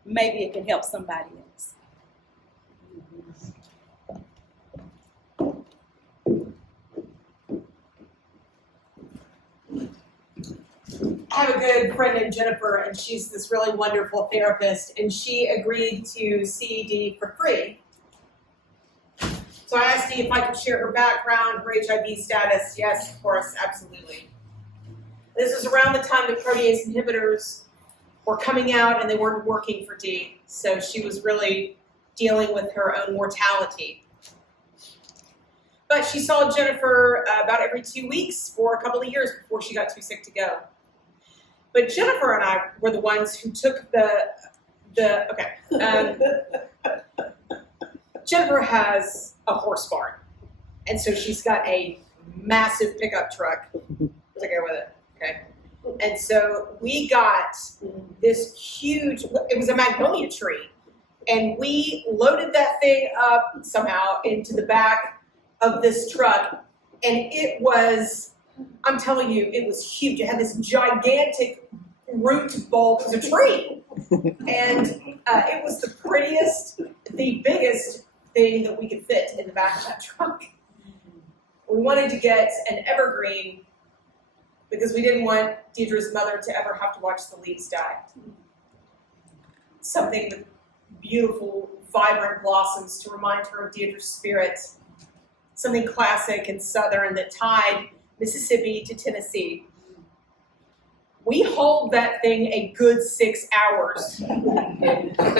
Maybe it can help somebody else. I have a good friend named Jennifer, and she's this really wonderful therapist, and she agreed to see Dee for free. So I asked Dee if I could share her background, her HIV status. Yes, of course, absolutely. This was around the time that protease inhibitors were coming out and they weren't working for Dee, so she was really dealing with her own mortality. But she saw Jennifer about every 2 weeks for a couple of years before she got too sick to go. But Jennifer and I were the ones who took Jennifer has a horse barn. And so she's got a massive pickup truck to go with it, okay? And so we got this huge, it was a magnolia tree. And we loaded that thing up somehow into the back of this truck. And it was, I'm telling you, it was huge. It had this gigantic root bulb. It was a tree. And it was the prettiest, the biggest thing that we could fit in the back of that truck. We wanted to get an evergreen because we didn't want Deidre's mother to ever have to watch the leaves die. Something with beautiful, vibrant blossoms to remind her of Deidre's spirit. Something classic and southern that tied Mississippi to Tennessee. We hauled that thing a good 6 hours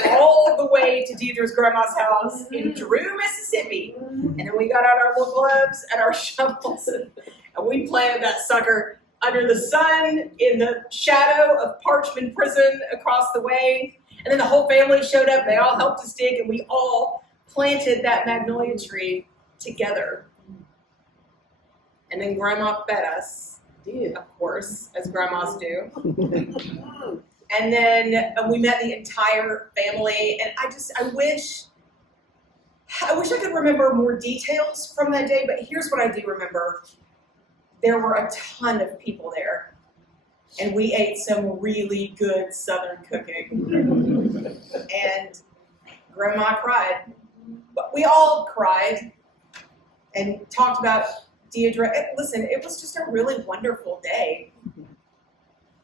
all the way to Deidre's grandma's house in Drew, Mississippi. And then we got out our little gloves and our shovels and we planted that sucker under the sun in the shadow of Parchman Prison across the way. And then the whole family showed up. They all helped us dig and we all planted that magnolia tree together. And then Grandma fed us. Of course, as grandmas do. And then we met the entire family, and I wish I could remember more details from that day, but here's what I do remember. There were a ton of people there, and we ate some really good Southern cooking. And Grandma cried. But we all cried and talked about Deidre. Listen, it was just a really wonderful day.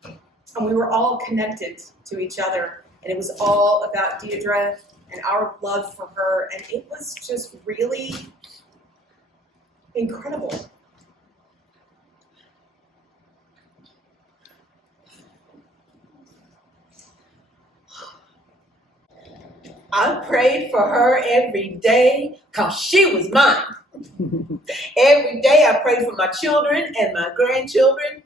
And we were all connected to each other. And it was all about Deidre and our love for her. And it was just really incredible. I prayed for her every day because she was mine. Every day I prayed for my children and my grandchildren.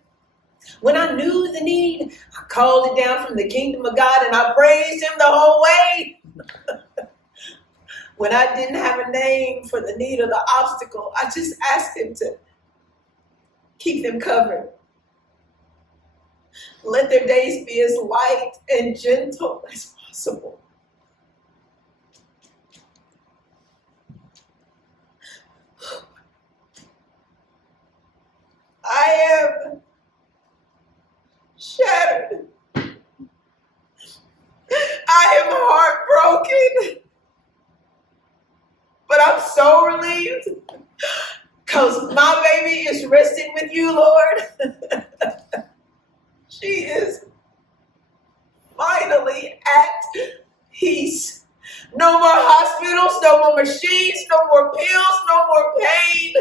When I knew the need, I called it down from the kingdom of God and I praised him the whole way. When I didn't have a name for the need or the obstacle, I just asked him to keep them covered. Let their days be as light and gentle as possible. I am shattered. I am heartbroken. But I'm so relieved because my baby is resting with you, Lord. She is finally at peace. No more hospitals, no more machines, no more pills, no more pain.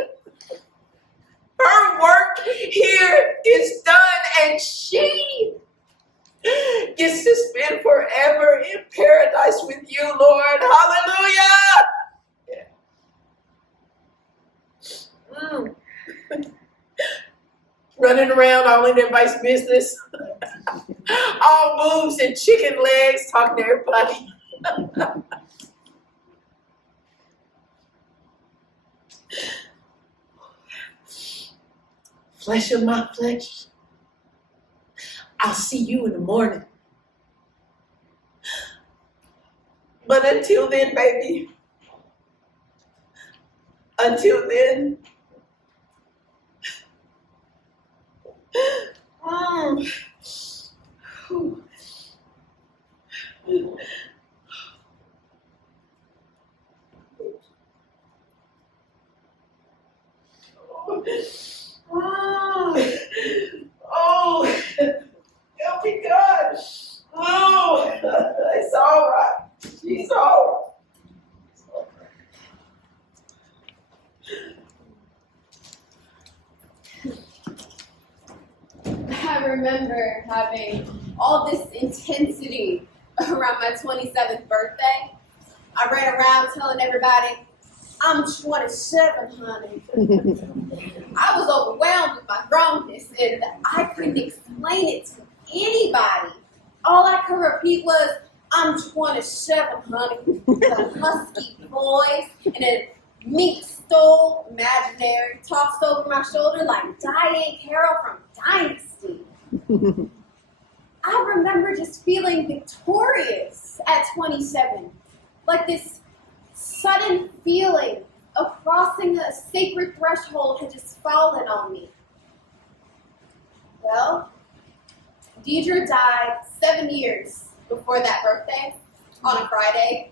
Her work here is done and she gets to spend forever in paradise with you, Lord. Hallelujah. Running around all in everybody's business. All moves and chicken legs, talking to everybody. Flesh of my flesh. I'll see you in the morning. But until then, baby, until then, oh, help me, God. Oh, it's all right. She's all I remember having all this intensity around my 27th birthday. I ran around telling everybody, I'm 27, honey. I was overwhelmed with my grownness, and I couldn't explain it to anybody. All I could repeat was, I'm 27, honey, with a husky voice and a mink stole imaginary tossed over my shoulder like Diane Carroll from Dynasty. I remember just feeling victorious at 27, like this sudden feeling of crossing a sacred threshold had just fallen on me. Well, Deidre died 7 years before that birthday, on a Friday,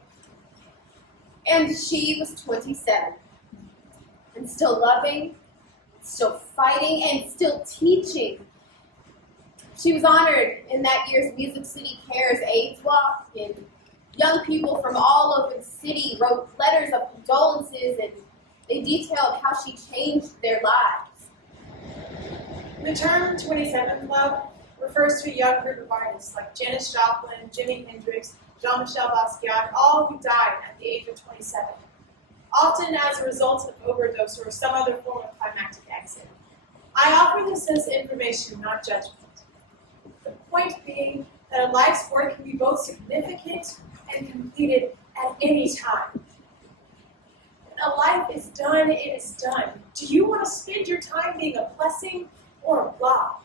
and she was 27, and still loving, still fighting, and still teaching. She was honored in that year's Music City Cares AIDS Walk, and young people from all over the city wrote letters of condolences, and they detailed how she changed their lives. The term 27 Club refers to a young group of artists like Janis Joplin, Jimi Hendrix, Jean-Michel Basquiat, all who died at the age of 27, often as a result of overdose or some other form of climactic exit. I offer this as information, not judgment. The point being that a life's work can be both significant and completed at any time. When a life is done, it is done. Do you want to spend your time being a blessing or a blob?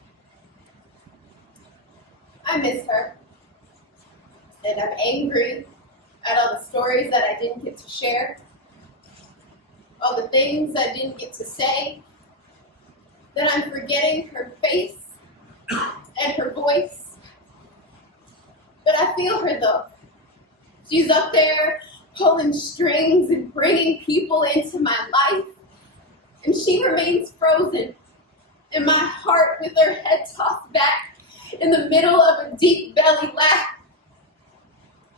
I miss her, and I'm angry at all the stories that I didn't get to share, all the things I didn't get to say, that I'm forgetting her face and her voice. But I feel her though. She's up there pulling strings and bringing people into my life, and she remains frozen in my heart with her head tossed back in the middle of a deep belly laugh.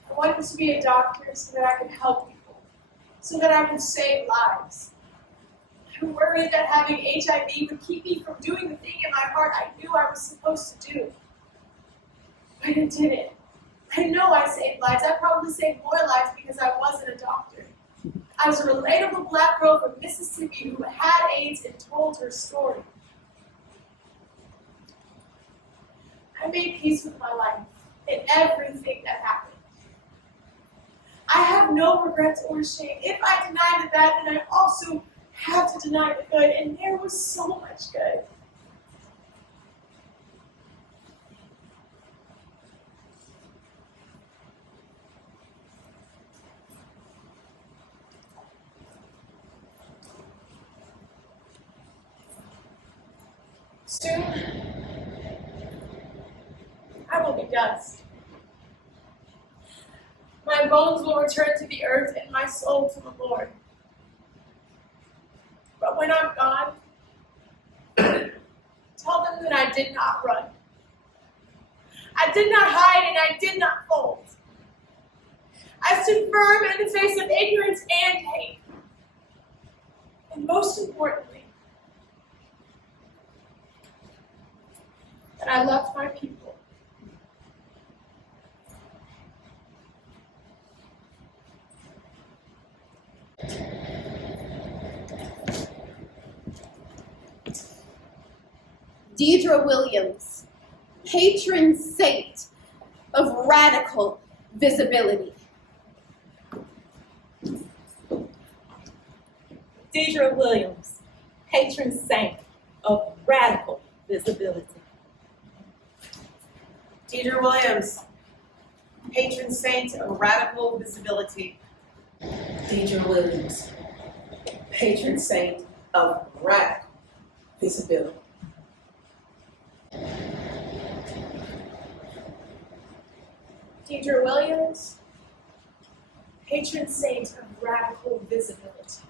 I wanted to be a doctor so that I could help people, so that I could save lives. I'm worried that having HIV would keep me from doing the thing in my heart I knew I was supposed to do. But it didn't. I know I saved lives. I probably saved more lives because I wasn't a doctor. I was a relatable black girl from Mississippi who had AIDS and told her story. I made peace with my life and everything that happened. I have no regrets or shame. If I deny the bad, then I also have to deny the good, and there was so much good. Soon, I will be dust. My bones will return to the earth and my soul to the Lord. But when I'm gone, tell them that I did not run. I did not hide and I did not fold. I stood firm in the face of ignorance and hate. And most importantly, that I loved my people. Deidre Williams, patron saint of radical visibility. Deidre Williams, patron saint of radical visibility. Deidre Williams, patron saint of radical visibility. Deidre Williams, patron saint of radical visibility. Deidre Williams, patron saint of radical visibility.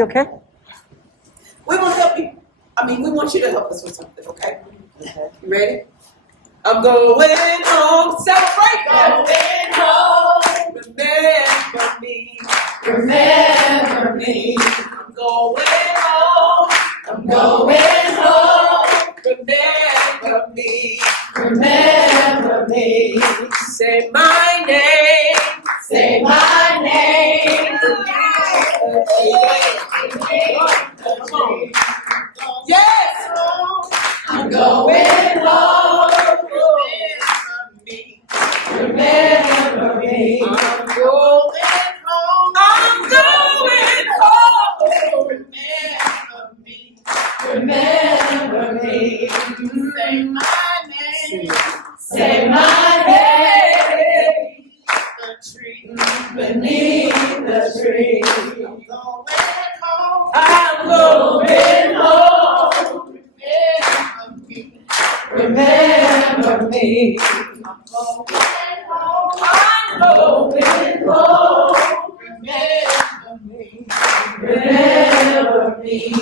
You okay? We want to help you. We want you to help us with something, okay? You ready? I'm going home to celebrate. Going home. Remember me. Remember me. I'm going home. I'm going home. Remember me. Remember me. Say my name. Say my name. Come on. Yes. I'm going home. Remember me. I'm going home. I'm going home. Remember me. Remember me. Say my name. Say my name. The tree. Beneath the tree. I'm going home. I'm going home. Remember me. I'm going home. I'm going home. Remember me. Remember me.